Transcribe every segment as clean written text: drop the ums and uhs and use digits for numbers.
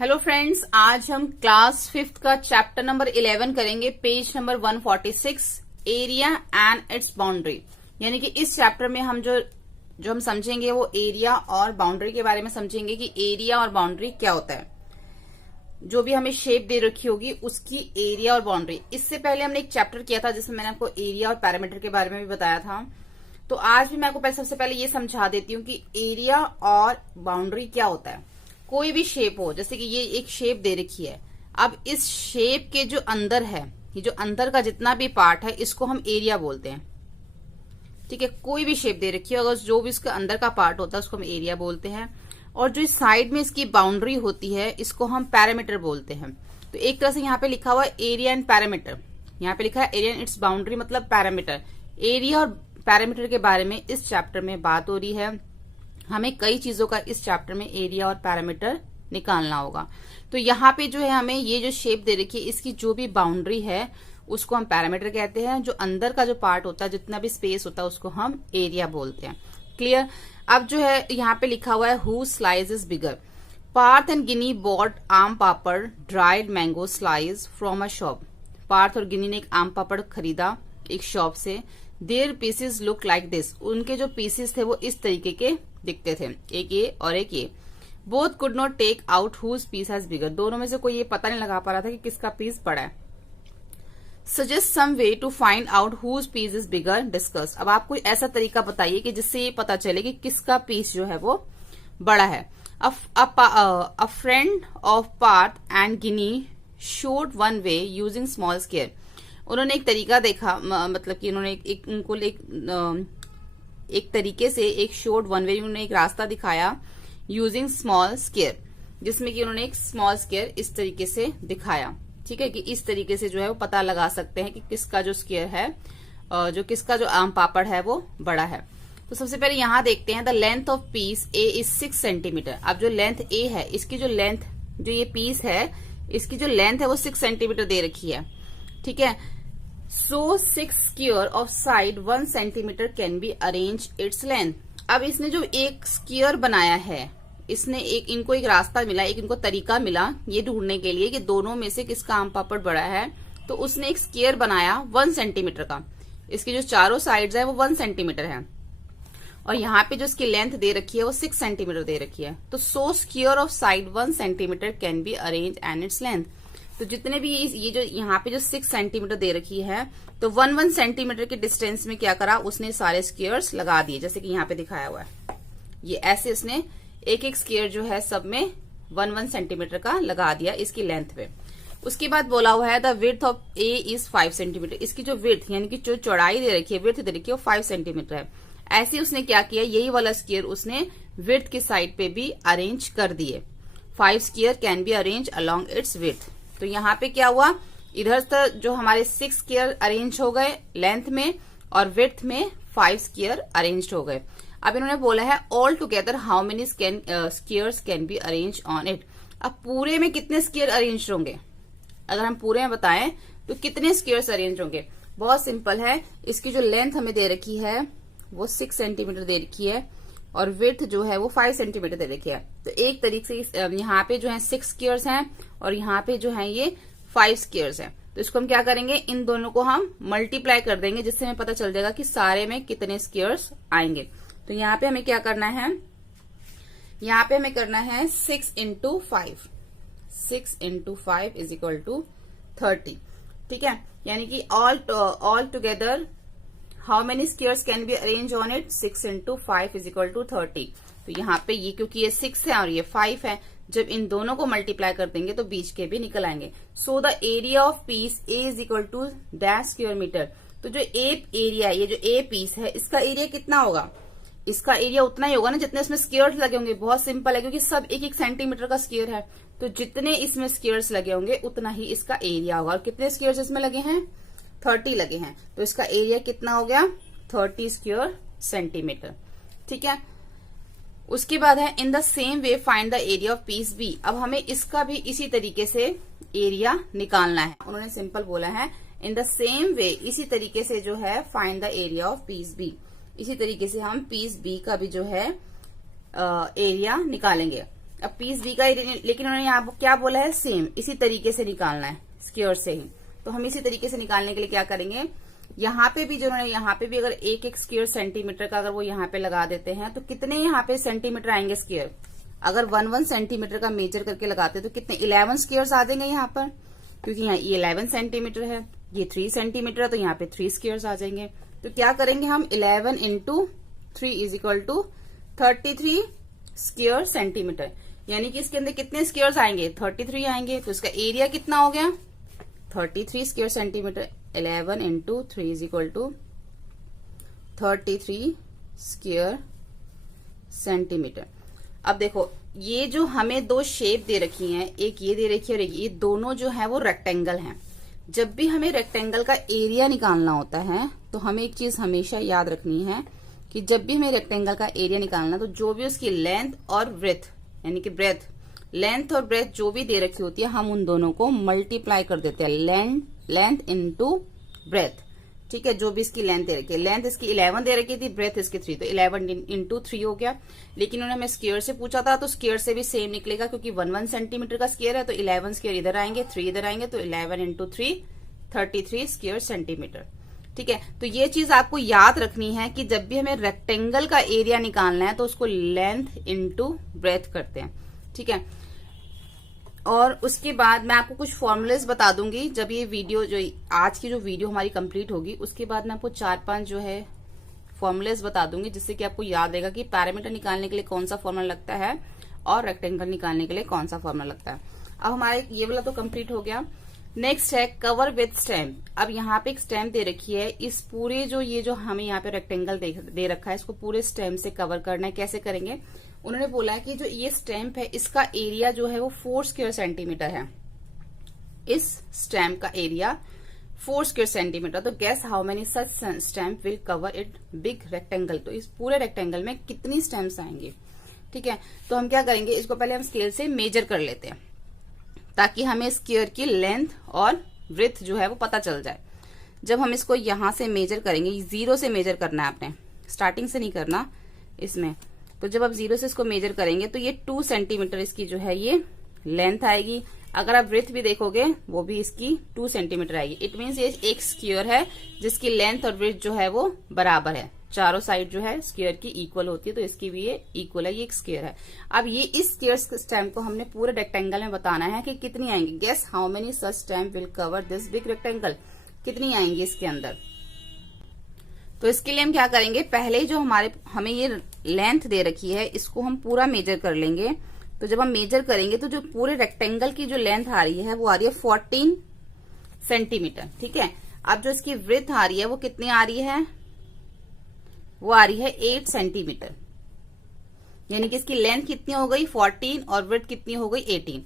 Hello friends, आज हम class 5th का चैप्टर नंबर 11 करेंगे, page number 146, area and it's boundary. यानी कि इस चैप्टर में हम जो हम समझेंगे वो एरिया और बाउंड्री के बारे में समझेंगे कि एरिया और बाउंड्री क्या होता है। जो भी हमें शेप दे रखी होगी उसकी एरिया और बाउंड्री। इससे पहले हमने एक चैप्टर किया था जिसमें मैंने आपको एरिया और पैरामीटर के बारे में भी बताया था। तो आज भी मैं आपको सबसे पहले ये समझा देती हूँ कि एरिया और बाउंड्री क्या होता है। कोई भी शेप हो, जैसे कि ये एक शेप दे रखी है, अब इस शेप के जो अंदर है, ये जो अंदर का जितना भी पार्ट है इसको हम एरिया बोलते हैं। ठीक है, कोई भी शेप दे रखी है, अगर जो भी इसका अंदर का पार्ट होता है उसको हम एरिया बोलते हैं। और जो इस साइड में इसकी बाउंड्री होती है इसको हम पैरामीटर बोलते हैं। तो एक तरह से यहाँ पे लिखा हुआ है एरिया एंड पैरामीटर। यहाँ पे लिखा है एरिया एंड इट्स बाउंड्री मतलब पैरामीटर। एरिया और पैरामीटर के बारे में इस चैप्टर में बात हो रही है। हमें कई चीजों का इस चैप्टर में एरिया और पैरामीटर निकालना होगा। तो यहाँ पे जो है हमें ये जो शेप दे रखी है इसकी जो भी बाउंड्री है उसको हम पैरामीटर कहते हैं। जो अंदर का जो पार्ट होता है, जितना भी स्पेस होता है, उसको हम एरिया बोलते हैं। क्लियर। अब जो है यहाँ पे लिखा हुआ है who slice is bigger. Parth and Gini bought aam papad dried mango slice from a shop. Parth और गिनी ने एक आम पापड़ खरीदा एक शॉप से। Their pieces look like this. उनके जो पीसेस थे वो इस तरीके के दिखते थे, एक ये और एक ये। Both could not take out whose piece has bigger. दोनों में से कोई ये पता नहीं लगा पा रहा था कि किसका पीस बड़ा है। Suggest some way to find out whose piece is bigger, discuss. अब आप कोई ऐसा तरीका बताइए कि जिससे ये पता चले कि किसका पीस जो है वो बड़ा है। A friend of Parth and Gini showed one way using small square. उन्होंने एक तरीका देखा, मतलब कि उन्होंने उनको एक तरीके से एक शोड वन वे, उन्होंने एक रास्ता दिखाया यूजिंग स्मॉल स्केयर, जिसमें कि उन्होंने एक स्मॉल स्केयर इस तरीके से दिखाया। ठीक है, कि इस तरीके से जो है वो पता लगा सकते हैं कि किसका जो स्केयर है, किसका जो आम पापड़ है वो बड़ा है। तो सबसे पहले यहाँ देखते हैं the length of piece A is 6 centimetre. अब जो लेंथ ए है, इसकी जो लेंथ, जो ये पीस है इसकी जो लेंथ है वो 6 सेंटीमीटर दे रखी है। ठीक है, सो 6 square of side 1 centimetre can be arrange its length. अब इसने जो एक स्क्वायर बनाया है, इसने इनको एक रास्ता मिला, एक इनको तरीका मिला ये ढूंढने के लिए कि दोनों में से किसका आम पापड़ बड़ा है। तो उसने एक स्क्वायर बनाया 1 सेंटीमीटर का। इसकी जो चारों साइड्स है वो 1 सेंटीमीटर है और यहाँ पे जो इसकी लेंथ दे रखी है वो 6 सेंटीमीटर दे रखी है। तो so square of side 1 centimetre can be arrange and its length. तो जितने भी ये जो यहाँ पे जो 6 सेंटीमीटर दे रखी है, तो 1 सेंटीमीटर के डिस्टेंस में क्या करा, उसने सारे स्क्वायर्स लगा दिए, जैसे कि यहाँ पे दिखाया हुआ है। ये ऐसे उसने एक एक स्क्वायर जो है सब में 1 सेंटीमीटर का लगा दिया इसकी लेंथ पे। उसके बाद बोला हुआ है the width of A is 5 centimetre. इसकी जो विड्थ यानी कि जो चौड़ाई दे रखी है, विड्थ दे रखी है वो 5 सेंटीमीटर है। ऐसे उसने क्या किया, यही वाला स्क्वायर उसने विड्थ के साइड पे भी अरेंज कर दिए। 5 square can be arrange along it's width. तो यहाँ पे क्या हुआ, इधर से जो हमारे 6 स्क्वायर अरेंज हो गए लेंथ में और विड्थ में 5 स्क्वायर अरेंज हो गए। अब इन्होंने बोला है all together how many squares can be arrange on it. अब पूरे में कितने स्क्वायर अरेंज होंगे, अगर हम पूरे में बताएं तो कितने स्क्वायर्स अरेंज होंगे। बहुत सिंपल है, इसकी जो लेंथ हमें दे रखी है वो 6 सेंटीमीटर दे रखी है और विड्थ जो है वो 5 सेंटीमीटर दे रखी है। तो एक तरीके से यहाँ पे जो है 6 स्क्वायर्स हैं और यहाँ पे जो है ये 5 स्क्वायर्स हैं। तो इसको हम क्या करेंगे, इन दोनों को हम मल्टीप्लाई कर देंगे, जिससे हमें पता चल जाएगा कि सारे में कितने स्क्वायर्स आएंगे। तो यहाँ पे हमें क्या करना है, यहाँ पे हमें करना है 6 into 5। 6 into 5 is equal to 30। ठीक है, यानी कि all together how many squares can be arrange on it, 6 into 5 is equal to 30। तो यहाँ पे ये क्योंकि ये 6 है और ये 5 है, जब इन दोनों को मल्टीप्लाई कर देंगे तो बीच के भी निकल आएंगे। So the area of piece A is equal to dash square metre. तो जो ए एरिया, ये जो ए पीस है इसका एरिया कितना होगा, इसका एरिया उतना ही होगा ना जितने इसमें स्क्वायर्स लगे होंगे। बहुत सिंपल है, क्योंकि सब 1-1 सेंटीमीटर का स्क्वायर है, तो जितने इसमें स्क्वायर्स लगे होंगे उतना ही इसका एरिया होगा। और कितने स्क्वायर्स इसमें लगे हैं, 30 लगे हैं, तो इसका एरिया कितना हो गया, 30 स्क्वायर सेंटीमीटर। ठीक है, उसके बाद है in the same way find the area of piece B. अब हमें इसका भी इसी तरीके से एरिया निकालना है। उन्होंने सिंपल बोला है इन द सेम वे, इसी तरीके से जो है find the area of piece B. इसी तरीके से हम पीस बी का भी जो है एरिया निकालेंगे। अब पीस बी का लेकिन उन्होंने यहाँ क्या बोला है, सेम इसी तरीके से निकालना है स्क्वायर से ही। तो हम इसी तरीके से निकालने के लिए क्या करेंगे, यहाँ पे भी जो उन्होंने यहाँ पे भी अगर एक एक स्क्वायर सेंटीमीटर का अगर वो यहाँ पे लगा देते हैं तो कितने यहाँ पे सेंटीमीटर आएंगे स्क्वायर। अगर 1 सेंटीमीटर का मेजर करके लगाते हैं तो कितने 11 स्क्वायर्स आ जाएंगे यहाँ पर, क्योंकि यहाँ ये 11 सेंटीमीटर है, ये 3 सेंटीमीटर है, तो यहाँ पे 3 स्क्वायर्स आ जाएंगे। तो क्या करेंगे हम 11 into 3 is equal to 33 square centimetre, यानी कि इसके अंदर कितने स्क्वायर्स आएंगे, 33 आएंगे। तो इसका एरिया कितना हो गया 33 square centimetre. 11 into 3 is equal to 33 square centimetre. अब देखो ये जो हमें दो शेप दे रखी हैं, एक ये दे रखी है और एक ये, दोनों जो है वो रेक्टेंगल हैं। जब भी हमें रेक्टेंगल का एरिया निकालना होता है तो हमें एक चीज हमेशा याद रखनी है कि जब भी हमें रेक्टेंगल का एरिया निकालना तो जो भी उसकी लेंथ और ब्रेथ यानी कि ब्रेथ, लेंथ और ब्रेथ जो भी दे रखी होती है हम उन दोनों को मल्टीप्लाई कर देते हैं, लेंथ इनटू ब्रेथ। ठीक है, जो भी इसकी लेंथ दे रखी है, लेंथ इसकी 11 दे रखी थी, ब्रेथ इसकी 3, तो 11 इंटू 3 हो गया। लेकिन उन्होंने हमें स्क्वायर से पूछा था तो स्क्वायर से भी सेम निकलेगा, क्योंकि 1 सेंटीमीटर का स्क्वायर है तो 11 स्क्वायर इधर आएंगे, 3 इधर आएंगे, तो 11 इंटू 3 33 स्क्वायर सेंटीमीटर। ठीक है, तो ये चीज आपको याद रखनी है कि जब भी हमें रेक्टेंगल का एरिया निकालना है तो उसको लेंथ इंटू ब्रेथ करते हैं। ठीक है, और उसके बाद मैं आपको कुछ फॉर्मूलेस बता दूंगी जब ये वीडियो जो आज की जो वीडियो हमारी कंप्लीट होगी उसके बाद मैं आपको 4-5 जो है फॉर्मूलेस बता दूंगी, जिससे कि आपको याद रहेगा कि पैरामीटर निकालने के लिए कौन सा फॉर्मूला लगता है और रेक्टेंगल निकालने के लिए कौन सा फॉर्मूला लगता है। अब हमारे ये वाला तो कंप्लीट हो गया। नेक्स्ट है कवर विथ स्टेम। अब यहाँ पे एक स्टेम दे रखी है, इस पूरे जो ये जो हमें यहाँ पे रेक्टेंगल दे रखा है इसको पूरे स्टेम से कवर करना है। कैसे करेंगे, उन्होंने बोला है कि जो ये स्टैम्प है इसका एरिया जो है वो 4 स्क्वायर सेंटीमीटर है। इस स्टैम्प का एरिया 4 स्क्वायर सेंटीमीटर। तो guess how many such stamp will cover it big rectangle. तो इस पूरे रेक्टेंगल में कितनी स्टैम्प्स आएंगे। ठीक है, तो हम क्या करेंगे, इसको पहले हम स्केल से मेजर कर लेते हैं ताकि हमें स्क्वायर की लेंथ और ब्रेथ जो है वो पता चल जाए। जब हम इसको यहां से मेजर करेंगे, 0 से मेजर करना है आपने, स्टार्टिंग से नहीं करना इसमें। तो जब आप 0 से इसको मेजर करेंगे तो ये 2 सेंटीमीटर इसकी जो है ये लेंथ आएगी। अगर आप ब्रेथ भी देखोगे वो भी इसकी 2 सेंटीमीटर आएगी। इट मीन्स ये एक स्क्वायर है जिसकी लेंथ और ब्रेथ जो है वो बराबर है, चारों साइड जो है स्क्वायर की इक्वल होती है, तो इसकी भी ये इक्वल है, ये एक स्क्वायर है। अब ये इस स्क्वायर स्टैम्प को हमने पूरे रेक्टेंगल में बताना है कि कितनी आएंगी। Guess how many such stamp will cover this big rectangle, कितनी आएंगी इसके अंदर। तो इसके लिए हम क्या करेंगे, पहले जो हमें ये लेंथ दे रखी है इसको हम पूरा मेजर कर लेंगे। तो जब हम मेजर करेंगे तो जो पूरे रेक्टेंगल की जो लेंथ आ रही है वो आ रही है 14 सेंटीमीटर। ठीक है, अब जो इसकी ब्रेथ आ रही है वो कितनी आ रही है, वो आ रही है 8 सेंटीमीटर। यानी कि इसकी लेंथ कितनी हो गई 14 और ब्रेथ कितनी हो गई 18।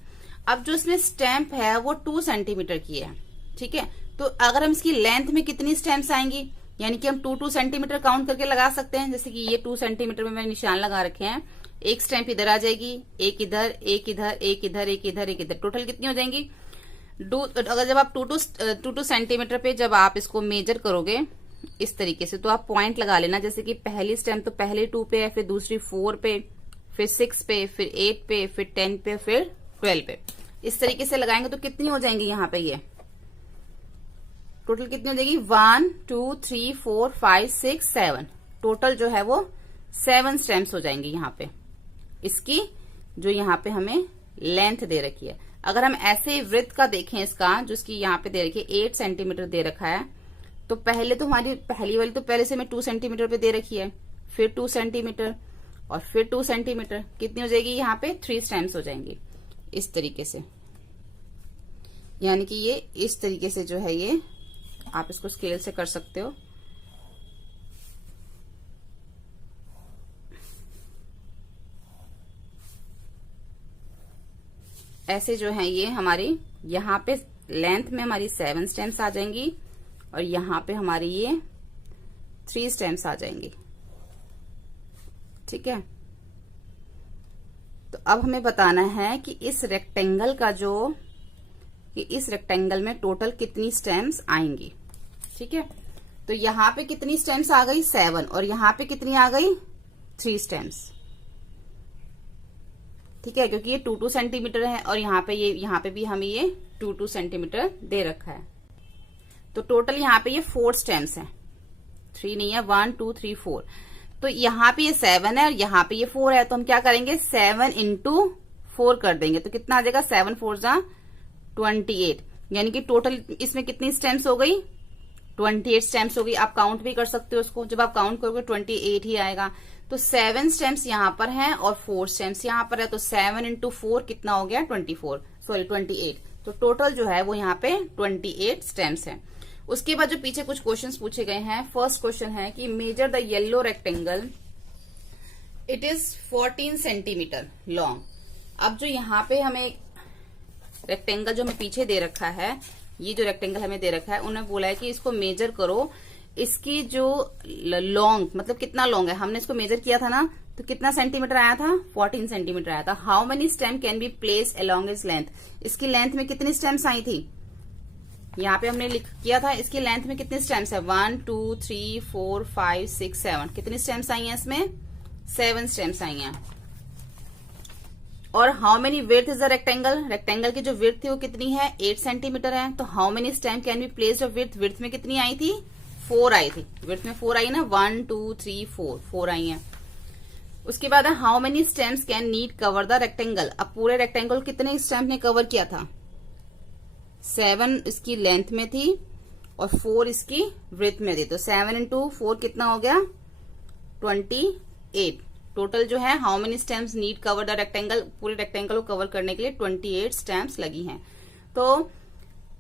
अब जो इसमें स्टैम्प है वो 2 सेंटीमीटर की है। ठीक है, तो अगर हम इसकी लेंथ में कितनी स्टैम्प्स आएंगी, यानी कि हम 2 सेंटीमीटर काउंट करके लगा सकते हैं। जैसे कि ये 2 सेंटीमीटर में मैंने निशान लगा रखे हैं, एक स्टैम्प इधर आ जाएगी, एक इधर, एक इधर, एक इधर, एक इधर, एक इधर, टोटल कितनी हो जाएंगी। अगर जब आप 2 सेंटीमीटर पे जब आप इसको मेजर करोगे इस तरीके से तो आप पॉइंट लगा लेना। जैसे कि पहली स्टैम्प तो पहले 2 पे है, फिर दूसरी 4 पे, फिर 6 पे, फिर 8 पे, फिर 10 पे, फिर 12 पे, इस तरीके से लगाएंगे तो कितनी हो जाएंगी यहाँ पे, ये टोटल कितनी हो जाएगी 1 2 3 4 5 6 7, टोटल जो है वो 7 स्टैम्प्स हो जाएंगी यहाँ पे इसकी, जो यहाँ पे हमें लेंथ दे रखी है। अगर हम ऐसे वृत्त का देखें इसका, जो इसकी यहाँ पे दे रखी है 8 सेंटीमीटर दे रखा है, तो पहले तो हमारी पहली वाली तो पहले से हमें 2 सेंटीमीटर पे दे रखी है, फिर 2 सेंटीमीटर और फिर 2 सेंटीमीटर, कितनी हो जाएगी यहाँ पे 3 स्टैम्प्स हो जाएंगी इस तरीके से। यानी कि ये इस तरीके से जो है ये आप इसको स्केल से कर सकते हो। ऐसे जो है ये हमारी यहाँ पे लेंथ में हमारी 7 स्टैम्प्स आ जाएंगी और यहाँ पे हमारी ये 3 स्टैम्प्स आ जाएंगी। ठीक है, तो अब हमें बताना है कि इस रेक्टेंगल का इस रेक्टेंगल में टोटल कितनी स्टैम्प्स आएंगी। ठीक है, तो यहाँ पे कितनी स्टैम्प्स आ गई 7 और यहाँ पे कितनी आ गई 3 स्टैम्प्स। ठीक है, क्योंकि ये 2 सेंटीमीटर है और यहाँ पे भी हमें ये 2 सेंटीमीटर दे रखा है। तो टोटल यहाँ पे ये 4 स्टेम्स है, 3 नहीं है, 1 2 3 4। तो यहाँ पे ये 7 है और यहाँ पे ये 4 है, तो हम क्या करेंगे 7 इंटू 4 कर देंगे। तो कितना आ जाएगा 7 4 जा 28, यानी कि टोटल इसमें कितनी स्टेम्स हो गई 28 स्टेम्स हो गई। आप काउंट भी कर सकते हो उसको, जब आप काउंट करोगे 28 ही आएगा। तो 7 स्टेम्स यहाँ पर हैं और 4 स्टेम्स यहाँ पर है, तो 7 इंटू 4 कितना हो गया 28। तो टोटल जो है वो यहाँ पे 28 स्टेम्स है। उसके बाद जो पीछे कुछ क्वेश्चंस पूछे गए हैं, फर्स्ट क्वेश्चन है कि measure the yellow rectangle, it is 14 centimetre long. अब जो यहाँ पे हमें रेक्टेंगल जो हमें पीछे दे रखा है, ये जो रेक्टेंगल हमें दे रखा है, उन्होंने बोला है कि इसको मेजर करो, इसकी जो लॉन्ग मतलब कितना लॉन्ग है, हमने इसको मेजर किया था ना, तो कितना सेंटीमीटर आया था 14 सेंटीमीटर आया था। How many stem can be place along is length, इसकी लेंथ में कितनी स्टेम्स आई थी, यहाँ पे हमने लिख किया था इसकी लेंथ में कितनी स्टेम्स है 1 2 3 4 5 6 7, कितनी स्टेम्स आई हैं इसमें 7 स्टेम्स आई हैं। और how many width is the rectangle, rectangle की जो विड्थ थी वो कितनी है 8 सेंटीमीटर है। तो how many stem can be placed of width, width में कितनी आई थी 4 आई थी, विड्थ में 4 आई ना, 1 2 3 4 आई है। उसके बाद है how many stems can need cover the rectangle, अब पूरे रेक्टेंगल कितने स्टेम्स ने कवर किया था 7 इसकी लेंथ में थी और 4 इसकी विड्थ में थी। तो 7 इंटू 4 कितना हो गया 28। टोटल जो है how many stems need cover the rectangle, पूरे रेक्टेंगल को कवर करने के लिए 28 स्टेम्स लगी हैं। तो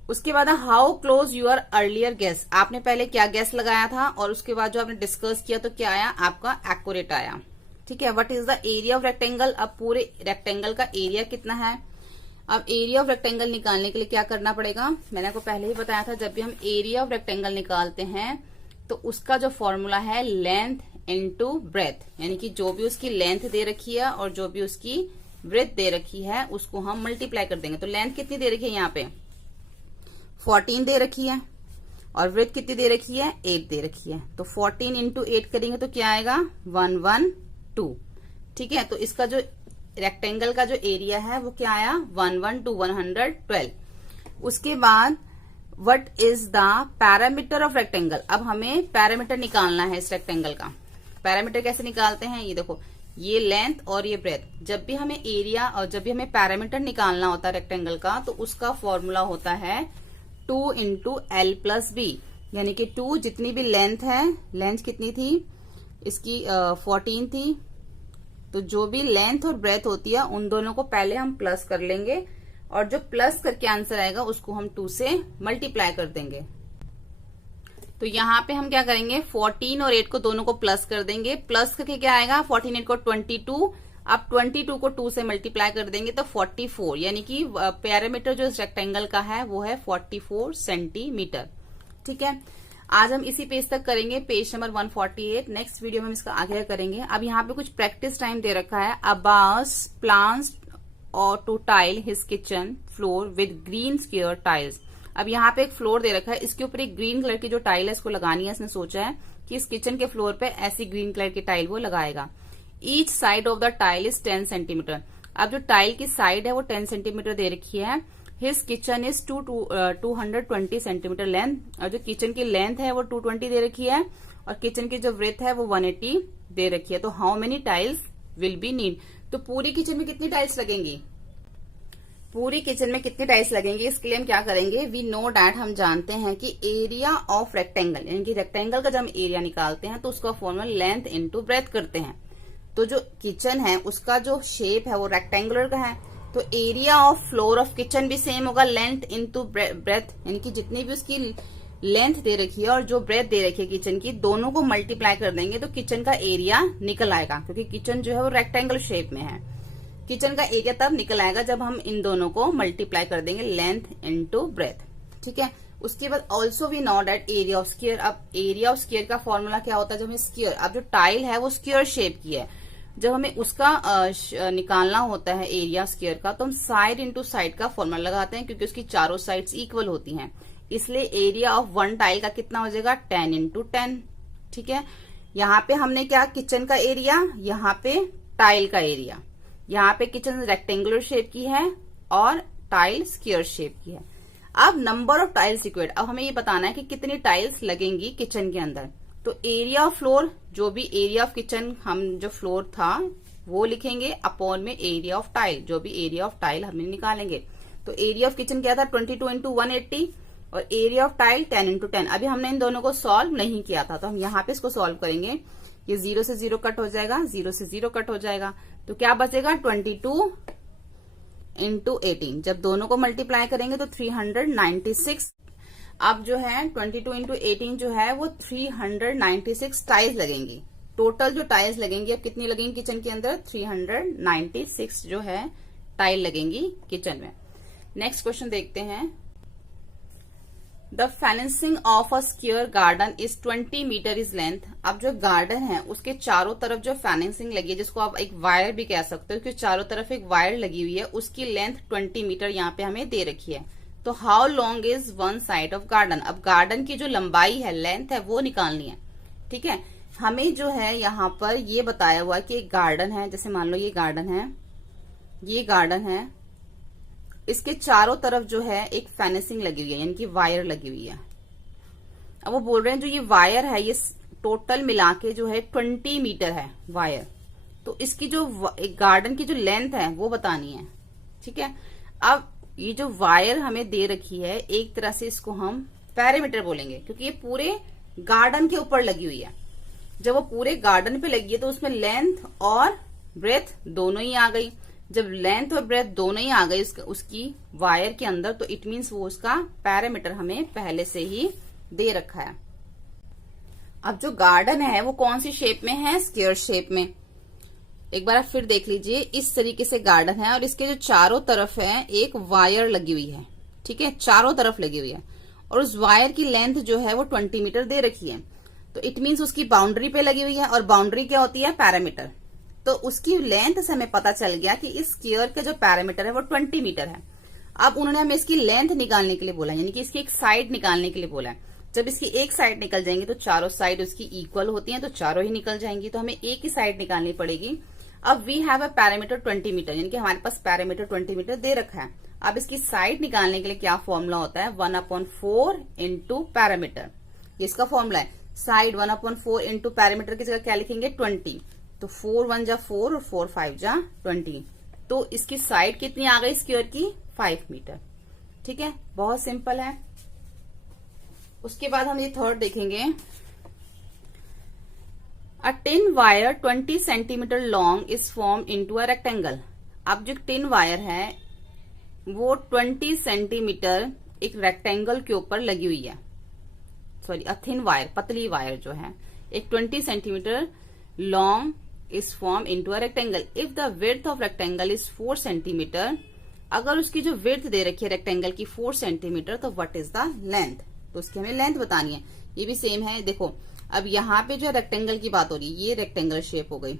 उसके बाद how close your earlier guess, आपने पहले क्या गेस लगाया था और उसके बाद जो आपने डिस्कस किया तो क्या आया आपका एक्यूरेट आया। ठीक है, what is the area of rectangle, अब पूरे रेक्टेंगल का एरिया कितना है। अब एरिया ऑफ रेक्टेंगल निकालने के लिए क्या करना पड़ेगा, मैंने आपको पहले ही बताया था, जब भी हम एरिया ऑफ रेक्टेंगल निकालते हैं तो उसका जो फॉर्मूला है लेंथ इनटू ब्रेथ, यानी कि जो भी उसकी लेंथ दे रखी है और जो भी उसकी ब्रेथ दे रखी है उसको हम मल्टीप्लाई कर देंगे। तो लेंथ कितनी दे रखी है यहाँ पे 14 दे रखी है और ब्रेथ कितनी दे रखी है 8 दे रखी है। तो 14 इंटू 8 करेंगे तो क्या आएगा 112। ठीक है, तो इसका जो रेक्टेंगल का जो एरिया है वो क्या आया 112 उसके बाद what is the parameter of rectangle, अब हमें पैरामीटर निकालना है इस रेक्टेंगल का। पैरामीटर कैसे निकालते हैं, ये देखो ये लेंथ और ये ब्रेथ, जब भी हमें एरिया और जब भी हमें पैरामीटर निकालना होता है रेक्टेंगल का तो उसका फॉर्मूला होता है 2 इंटू एल प्लस बी, यानी कि 2 जितनी भी लेंथ है, लेंथ कितनी थी इसकी 14 थी, तो जो भी लेंथ और ब्रेथ होती है उन दोनों को पहले हम प्लस कर लेंगे और जो प्लस करके आंसर आएगा उसको हम 2 से मल्टीप्लाई कर देंगे। तो यहाँ पे हम क्या करेंगे 14 और 8 को दोनों को प्लस कर देंगे, प्लस करके क्या आएगा 14 8 को 22, अब 22 को 2 से मल्टीप्लाई कर देंगे तो 44, यानी कि पैरामीटर जो इस रेक्टेंगल का है वो है 44 सेंटीमीटर। ठीक है, आज हम इसी पेज तक करेंगे, पेज नंबर 148। नेक्स्ट वीडियो में हम इसका आगे करेंगे। अब यहाँ पे कुछ प्रैक्टिस टाइम दे रखा है। अब्बास प्लान्स और to tile his kitchen floor with green square tiles. अब यहाँ पे एक फ्लोर दे रखा है, इसके ऊपर एक ग्रीन कलर की जो टाइल है इसको लगानी है। इसने सोचा है कि इस किचन के फ्लोर पे ऐसी ग्रीन कलर की टाइल वो लगाएगा। Each side of the tile is 10 centimetre. अब जो टाइल की साइड है वो 10 सेंटीमीटर दे रखी है। His kitchen is 220 centimetre length, और जो किचन की लेंथ है वो 220 दे रखी है और किचन की जो ब्रेथ है वो 180 दे रखी है। तो how many tiles will be need, तो पूरी किचन में कितनी टाइल्स लगेंगी, पूरी किचन में कितनी टाइल्स लगेंगी, इसके लिए हम क्या करेंगे वी नो डैट, हम जानते हैं कि एरिया ऑफ रेक्टेंगल, यानी कि रेक्टेंगल का जब हम एरिया निकालते हैं तो उसका फॉर्मूला लेंथ इनटू ब्रेथ करते हैं। तो जो किचन है उसका जो शेप है वो रेक्टेंगुलर का है, तो area of floor of kitchen भी सेम होगा लेंथ इनटू ब्रेथ, यानी कि जितनी भी उसकी लेंथ दे रखी है और जो ब्रेथ दे रखी है किचन की, दोनों को मल्टीप्लाई कर देंगे तो किचन का एरिया निकल आएगा, क्योंकि किचन जो है वो रेक्टेंगल शेप में है। किचन का एरिया तब निकल आएगा जब हम इन दोनों को मल्टीप्लाई कर देंगे लेंथ इनटू ब्रेथ। ठीक है, उसके बाद also we know that area of square. अब एरिया ऑफ स्क्वायर का फॉर्मूला क्या होता है, जब हमें स्क्वायर, अब जो टाइल है वो स्क्वायर शेप की है, जब हमें उसका निकालना होता है एरिया स्क्वायर का तो हम साइड इंटू साइड का फॉर्मूला लगाते हैं, क्योंकि उसकी चारों साइड्स इक्वल होती हैं। इसलिए एरिया ऑफ वन टाइल का कितना हो जाएगा 10 इंटू 10। ठीक है, यहाँ पे हमने क्या किचन का एरिया, यहाँ पे टाइल का एरिया, यहाँ पे किचन रेक्टेंगुलर शेप की है और टाइल स्क्वायर शेप की है। अब नंबर ऑफ टाइल्स रिक्वायर्ड, अब हमें ये बताना है कि कितनी टाइल्स लगेंगी किचन के अंदर। तो एरिया ऑफ फ्लोर, जो भी एरिया ऑफ किचन हम जो फ्लोर था वो लिखेंगे अपॉन में एरिया ऑफ टाइल, जो भी एरिया ऑफ टाइल हमें निकालेंगे। तो एरिया ऑफ किचन क्या था 22 इंटू 180 और एरिया ऑफ टाइल 10 इंटू 10। अभी हमने इन दोनों को सॉल्व नहीं किया था तो हम यहाँ पे इसको सॉल्व करेंगे। ये 0 से 0 कट हो जाएगा, 0 से 0 कट हो जाएगा, तो क्या बचेगा 22 इंटू 18। जब दोनों को मल्टीप्लाई करेंगे तो 396। अब जो है 22 इंटू 18 जो है वो 396 टाइल्स लगेंगी। टोटल जो टाइल्स लगेंगी अब कितनी लगेंगी किचन के अंदर 396 जो है टाइल लगेंगी किचन में। नेक्स्ट क्वेश्चन देखते हैं। The fencing of a square garden is 20 metre is length. अब जो गार्डन है उसके चारों तरफ जो फेंसिंग लगी है, जिसको आप एक वायर भी कह सकते हो, क्योंकि चारों तरफ एक वायर लगी हुई है, उसकी लेंथ 20 मीटर यहाँ पे हमें दे रखी है। तो how long is one side of garden. अब गार्डन की जो लंबाई है, लेंथ है, वो निकालनी है। ठीक है, हमें जो है यहाँ पर ये बताया हुआ है कि एक गार्डन है, जैसे मान लो ये गार्डन है, ये गार्डन है, इसके चारों तरफ जो है एक फेंसिंग लगी हुई है, यानी कि वायर लगी हुई है। अब वो बोल रहे हैं जो ये वायर है ये टोटल मिला के जो है 20 मीटर है वायर। तो इसकी जो गार्डन की जो लेंथ है वो बतानी है। ठीक है, अब ये जो वायर हमें दे रखी है, एक तरह से इसको हम पैरामीटर बोलेंगे, क्योंकि ये पूरे गार्डन के ऊपर लगी हुई है। जब वो पूरे गार्डन पे लगी है तो उसमें लेंथ और ब्रेथ दोनों ही आ गई। जब लेंथ और ब्रेथ दोनों ही आ गई उसकी वायर के अंदर, तो इट मीन्स वो उसका पैरामीटर हमें पहले से ही दे रखा है। अब जो गार्डन है वो कौन सी शेप में है, स्क्वायर शेप में। एक बार आप फिर देख लीजिए, इस तरीके से गार्डन है और इसके जो चारों तरफ है एक वायर लगी हुई है। ठीक है, चारों तरफ लगी हुई है और उस वायर की लेंथ जो है वो 20 मीटर दे रखी है। तो इट मीन्स उसकी बाउंड्री पे लगी हुई है, और बाउंड्री क्या होती है, पैरामीटर। तो उसकी लेंथ से हमें पता चल गया कि इस स्क्वायर का जो पैरामीटर है वो 20 मीटर है। अब उन्होंने हमें इसकी लेंथ निकालने के लिए बोला, यानी कि इसकी एक साइड निकालने के लिए बोला है। जब इसकी एक साइड निकल जाएंगी तो चारों साइड उसकी इक्वल होती हैं, तो चारों ही निकल जाएंगी, तो हमें एक ही साइड निकालनी पड़ेगी। अब we have a parameter 20 metre, यानी कि हमारे पास पैरामीटर 20 मीटर दे रखा है। अब इसकी साइड निकालने के लिए क्या फॉर्मूला होता है, 1/4 इंटू पैरामीटर। इसका फॉर्मूला है साइड 1/4 इंटू पैरामीटर की जगह क्या लिखेंगे 20। तो 4 1 जा 4 और 4 5 जा 20। तो इसकी साइड कितनी आ गई स्क्वायर की 5 मीटर। ठीक है, बहुत सिंपल है। उसके बाद हम ये थर्ड देखेंगे। A tin wire 20 centimetre long is form into a rectangle. अब जो टिन वायर है वो 20 सेंटीमीटर एक रेक्टेंगल के ऊपर लगी हुई है। सॉरी, अ थिन वायर, पतली वायर जो है एक 20 centimetre long is form into a rectangle. If the width of rectangle is 4 centimetre, अगर उसकी जो विड्थ दे रखी है रेक्टेंगल की 4 सेंटीमीटर, तो व्हाट इज द लेंथ। तो उसकी हमें लेंथ बतानी है। ये भी सेम है। देखो, अब यहाँ पे जो रेक्टेंगल की बात हो रही है, ये रेक्टेंगल शेप हो गई।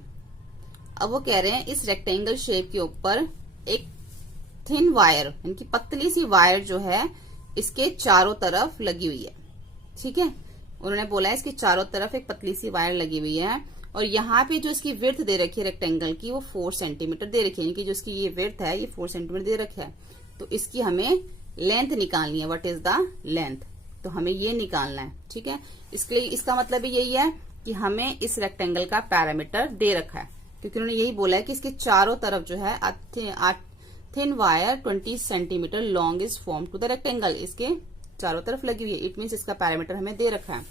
अब वो कह रहे हैं इस रेक्टेंगल शेप के ऊपर एक थिन वायर, यानी कि पतली सी वायर जो है इसके चारों तरफ लगी हुई है। ठीक है, उन्होंने बोला है इसके चारों तरफ एक पतली सी वायर लगी हुई है, और यहाँ पे जो इसकी विड्थ दे रखी है रेक्टेंगल की वो 4 सेंटीमीटर दे रखी है, यानी कि जो इसकी ये विड्थ है ये 4 सेंटीमीटर दे रखा है। तो इसकी हमें लेंथ निकालनी है, व्हाट इज द लेंथ। तो हमें ये निकालना है। ठीक है, इसके लिए इसका मतलब भी यही है कि हमें इस रेक्टेंगल का पैरामीटर दे रखा है, क्योंकि उन्होंने यही बोला है कि इसके चारों तरफ जो है thin wire 20 centimetre long is form to the rectangle, इसके चारों तरफ लगी हुई है। इट मीन्स इसका पैरामीटर हमें दे रखा है।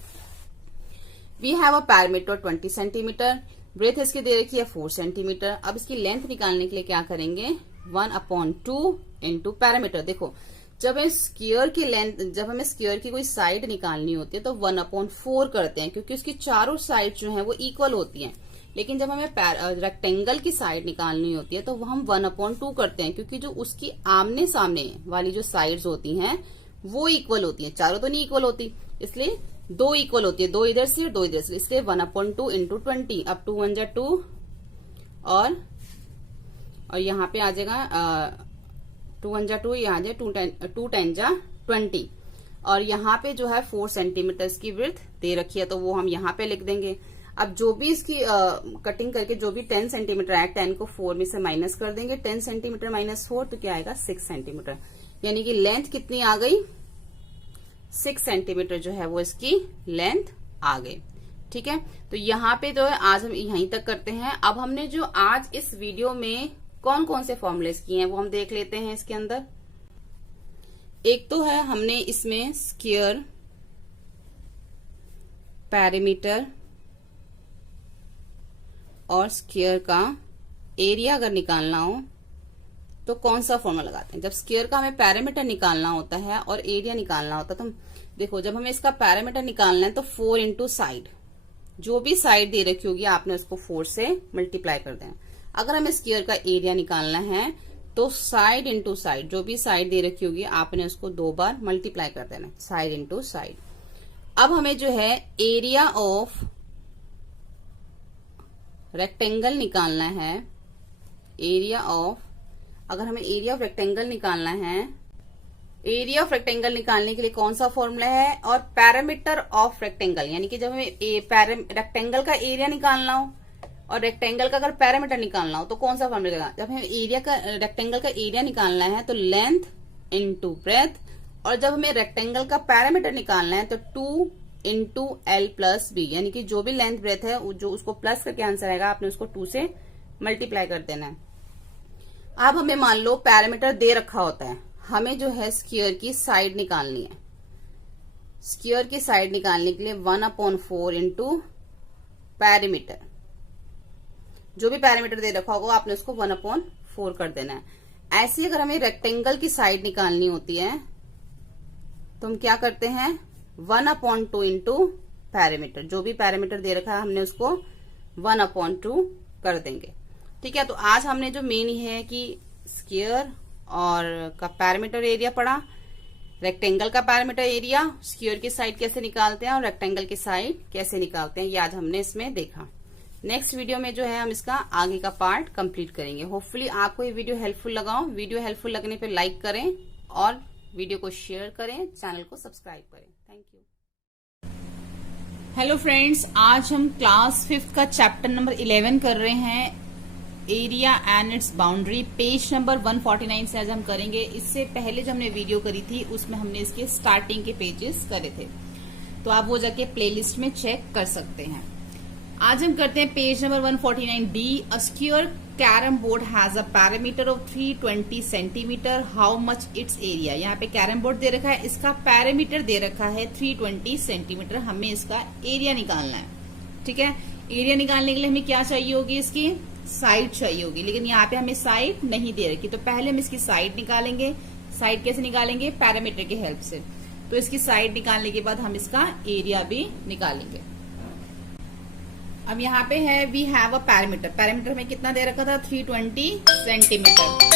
We have a parameter 20 centimetre, breadth इसकी दे रखी है 4 सेंटीमीटर। अब इसकी लेंथ निकालने के लिए क्या करेंगे, 1/2 इंटू पैरामीटर। देखो, जब हमें स्क्वायर की कोई साइड निकालनी होती है तो 1/4 करते हैं, क्योंकि उसकी चारों साइड जो है वो इक्वल होती हैं। लेकिन जब हमें रेक्टेंगल की साइड निकालनी होती है तो वो हम 1/2 करते हैं, क्योंकि जो उसकी आमने सामने वाली जो साइड्स होती हैं वो इक्वल होती हैं। चारों तो नहीं इक्वल होती, इसलिए 2 इक्वल होती है, 2 इधर से और 2 इधर से, इसलिए 1/2 इंटू 20। अब 2 1 जा 2 और यहाँ पे आ जाएगा 2 1 जा 2, यहाँ जाए 2 10 जा 20। और यहाँ पे जो है 4 सेंटीमीटर की विड्थ दे रखी है, तो वो हम यहाँ पे लिख देंगे। अब जो भी इसकी कटिंग करके जो भी 10 सेंटीमीटर आया, 10 को 4 में से माइनस कर देंगे, 10 सेंटीमीटर माइनस 4 तो क्या आएगा 6 सेंटीमीटर, यानी कि लेंथ कितनी आ गई 6 सेंटीमीटर जो है वो इसकी लेंथ आ गई। ठीक है, तो यहाँ पे जो है आज हम यहीं तक करते हैं। अब हमने जो आज इस वीडियो में कौन कौन से फॉर्मूलेस किए हैं वो हम देख लेते हैं इसके अंदर। एक तो है हमने इसमें स्क्वायर, पैरामीटर और स्क्वायर का एरिया अगर निकालना हो तो कौन सा फॉर्मूला लगाते हैं। जब स्क्वायर का हमें पैरामीटर निकालना होता है और एरिया निकालना होता है तो देखो, जब हमें इसका पैरामीटर निकालना है तो 4 इंटू साइड, जो भी साइड दे रखी होगी आपने उसको 4 से मल्टीप्लाई कर देना। अगर हमें स्क्वायर का एरिया निकालना है तो साइड इंटू साइड, जो भी साइड दे रखी होगी आपने उसको 2 बार मल्टीप्लाई कर देना, साइड इंटू साइड। अब हमें जो है एरिया ऑफ रेक्टेंगल निकालना है। एरिया ऑफ, अगर हमें एरिया ऑफ रेक्टेंगल निकालना है, एरिया ऑफ रेक्टेंगल निकालने के लिए कौन सा फॉर्मूला है, और पैरामीटर ऑफ रेक्टेंगल, यानी कि जब हमें रेक्टेंगल का एरिया निकालना हो और रेक्टेंगल का अगर पैरामीटर निकालना हो तो कौन सा फॉर्मूला लगेगा। जब हमें एरिया का रेक्टेंगल का एरिया निकालना है तो लेंथ इंटू ब्रेथ, और जब हमें रेक्टेंगल का पैरामीटर निकालना है तो 2 इंटू एल प्लस बी, यानी कि जो भी लेंथ ब्रेथ है जो उसको प्लस करके आंसर आएगा आपने उसको 2 से मल्टीप्लाई कर देना है। अब हमें मान लो पैरामीटर दे रखा होता है, हमें जो है स्क्वायर की साइड निकालनी है। स्क्वायर की साइड निकालने के लिए 1/4 इंटू पैरामीटर, जो भी पैरामीटर दे रखा होगा आपने उसको 1/4 कर देना है। ऐसे अगर हमें रेक्टेंगल की साइड निकालनी होती है तो हम क्या करते हैं 1/2 इंटू पैरामीटर, जो भी पैरामीटर दे रखा है हमने उसको 1/2 कर देंगे। ठीक है, तो आज हमने जो मेन है कि स्क्वायर और का पैरामीटर एरिया पढ़ा, रेक्टेंगल का पैरामीटर एरिया, स्क्वायर की साइड कैसे निकालते हैं और रेक्टेंगल की साइड कैसे निकालते हैं, ये आज हमने इसमें देखा। नेक्स्ट वीडियो में जो है हम इसका आगे का पार्ट कंप्लीट करेंगे। होपफुली आपको ये वीडियो हेल्पफुल लगा हो। वीडियो हेल्पफुल लगने पे लाइक करें और वीडियो को शेयर करें, चैनल को सब्सक्राइब करें। Thank you. हेलो फ्रेंड्स, आज हम क्लास 5th का चैप्टर नंबर 11 कर रहे हैं, area and it's boundary. Page number 149 से आज हम करेंगे। इससे पहले जो हमने वीडियो करी थी उसमें हमने इसके स्टार्टिंग के पेजेस करे थे, तो आप वो जाके प्लेलिस्ट में चेक कर सकते हैं। आज हम करते हैं page number 149D। A square carrom board has a parameter of 320 centimetre, how much it's area. यहाँ पे कैरम बोर्ड दे रखा है, इसका पैरामीटर दे रखा है 320 सेंटीमीटर, हमें इसका एरिया निकालना है। ठीक है, एरिया निकालने के लिए हमें क्या चाहिए होगी, इसकी साइड चाहिए होगी, लेकिन यहाँ पे हमें साइड नहीं दे रखी, तो पहले हम इसकी साइड निकालेंगे। साइड कैसे निकालेंगे, पैरामीटर की हेल्प से। तो इसकी साइड निकालने के बाद हम इसका एरिया भी निकालेंगे। अब यहाँ पे है we have a parameter, parameter हमें कितना दे रखा था 320 centimetre.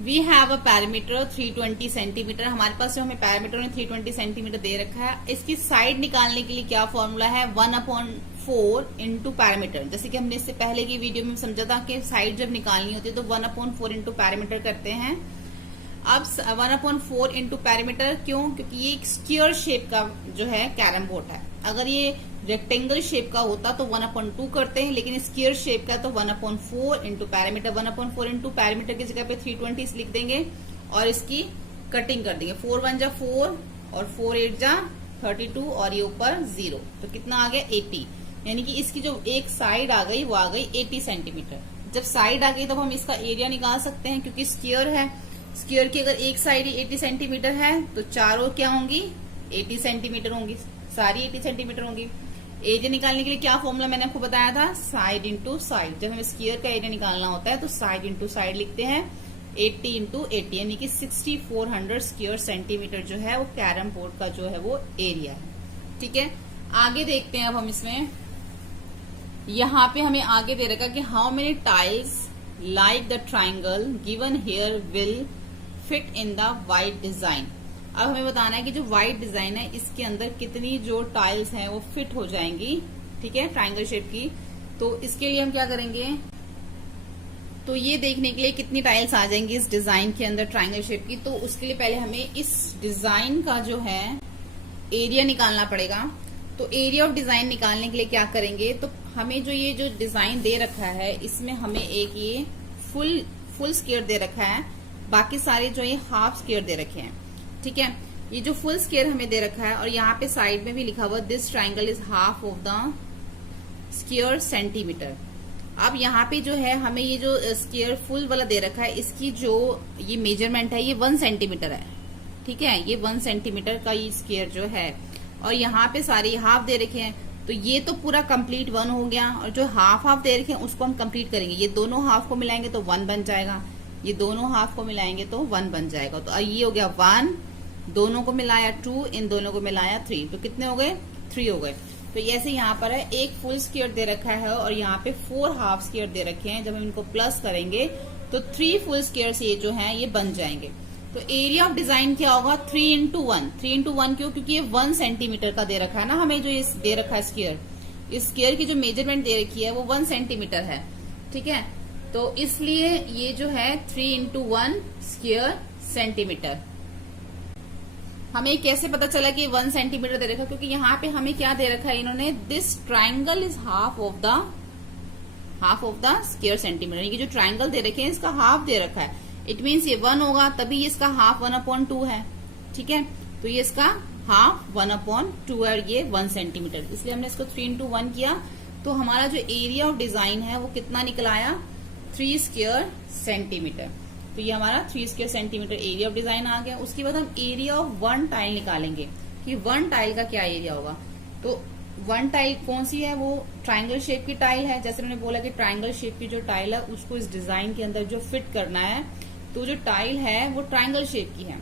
We have a parameter 320 centimetre, हमारे पास जो हमें पैरामीटर में 320 सेंटीमीटर दे रखा है। इसकी साइड निकालने के लिए क्या फॉर्मूला है 1/4 इंटू पैरामीटर। जैसे कि हमने इससे पहले की वीडियो में समझा था कि साइड जब निकालनी होती है तो 1/4 इंटू पैरामीटर करते हैं। अब 1/4 इंटू पैरामीटर क्यों, क्योंकि ये एक स्क्वायर शेप का जो है कैरम बोर्ड है। अगर ये रेक्टेंगल शेप का होता तो 1/2 करते हैं, लेकिन स्क्वायर शेप का तो 1/4 इंटू पैरामीटर। 1/4 इंटू पैरामीटर की जगह पे 320 लिख देंगे और इसकी कटिंग कर देंगे। 4 1 जा 4 और 4 8 जा 32 और ये ऊपर 0, तो कितना आ गया 80, यानी कि इसकी जो एक साइड आ गई वो आ गई 80 सेंटीमीटर। जब साइड आ गई तब हम इसका एरिया निकाल सकते हैं, क्योंकि स्क्वायर है। स्क्वायर की अगर एक साइड ही 80 सेंटीमीटर है तो चारों क्या होंगी 80 सेंटीमीटर होंगी, सारी 80 सेंटीमीटर होंगी। एरिया निकालने के लिए क्या फॉर्मूला मैंने आपको बताया था, साइड इंटू साइड। जब हमें स्क्वायर का एरिया निकालना होता है तो साइड इंटू साइड लिखते हैं, 80 इंटू 80, यानी कि 6400 स्क्वायर सेंटीमीटर जो है वो कैरम बोर्ड का जो है वो एरिया है। ठीक है, आगे देखते हैं अब हम इसमें। यहाँ पे हमें आगे दे रखा कि how many tiles like the triangle given here will fit in the white design. अब हमें बताना है कि जो वाइट डिजाइन है इसके अंदर कितनी जो टाइल्स हैं वो फिट हो जाएंगी। ठीक है, ट्राइंगल शेप की। तो इसके लिए हम क्या करेंगे, तो ये देखने के लिए कितनी टाइल्स आ जाएंगी इस डिजाइन के अंदर ट्राइंगल शेप की, तो उसके लिए पहले हमें इस डिजाइन का जो है एरिया निकालना पड़ेगा। तो एरिया ऑफ डिजाइन निकालने के लिए क्या करेंगे, तो हमें जो ये जो डिजाइन दे रखा है इसमें हमें एक ये फुल स्क्वायर दे रखा है, बाकी सारे जो ये हाफ स्क्वायर दे रखे हैं। ठीक है, ये जो फुल स्क्वायर हमें दे रखा है और यहाँ पे साइड में भी लिखा हुआ this triangle is half of the square centimetre. अब यहाँ पे जो है हमें ये जो स्क्वायर फुल वाला दे रखा है इसकी जो ये मेजरमेंट है ये 1 सेंटीमीटर है। ठीक है, ये 1 सेंटीमीटर का ये स्क्वायर जो है, और यहाँ पे सारे हाफ दे रखे हैं, तो ये तो पूरा कंप्लीट 1 हो गया। और जो हाफ हाफ दे रखे हैं उसको हम कंप्लीट करेंगे, ये दोनों हाफ को मिलाएंगे तो 1 बन जाएगा, ये दोनों हाफ को मिलाएंगे तो 1 बन जाएगा। तो ये हो गया 1, दोनों को मिलाया 2, इन दोनों को मिलाया 3, तो कितने हो गए 3 हो गए। तो ऐसे यहाँ पर है एक फुल स्क्वायर दे रखा है और यहाँ पे 4 हाफ स्क्वायर दे रखे हैं। जब हम इनको प्लस करेंगे तो 3 फुल स्क्वायर ये जो है ये बन जाएंगे। तो एरिया ऑफ डिजाइन क्या होगा 3 इंटू 1। 3 इंटू 1 क्यों, क्योंकि ये 1 सेंटीमीटर का दे रखा है ना हमें, जो ये दे रखा है स्क्वायर, इस स्क्वायर की जो मेजरमेंट दे रखी है वो 1 सेंटीमीटर है। ठीक है, तो इसलिए ये जो है 3 इंटू 1 स्क्वायर सेंटीमीटर। हमें कैसे पता चला कि 1 सेंटीमीटर दे रखा, क्योंकि यहाँ पे हमें क्या दे रखा है इन्होंने, this triangle is half of the square centimetre. ये जो ट्राइंगल दे रखे हैं इसका हाफ दे रखा है, इट मीन्स ये 1 होगा, तभी ये इसका हाफ 1/2 है। ठीक है, तो ये इसका हाफ 1/2 है और ये 1 सेंटीमीटर, इसलिए हमने इसको 3 इंटू 1 किया। तो हमारा जो एरिया ऑफ डिजाइन है वो कितना निकल आया 3 स्क्वायर सेंटीमीटर। तो ये हमारा 3 square centimetre area of design आ गया। उसके बाद हम एरिया ऑफ 1 टाइल निकालेंगे कि 1 टाइल का क्या एरिया होगा। तो 1 टाइल कौन सी है, वो ट्राइंगल शेप की टाइल है। जैसे मैंने बोला कि ट्राइंगल शेप की जो टाइल है उसको इस डिजाइन के अंदर जो फिट करना है, तो जो टाइल है वो ट्राइंगल शेप की है,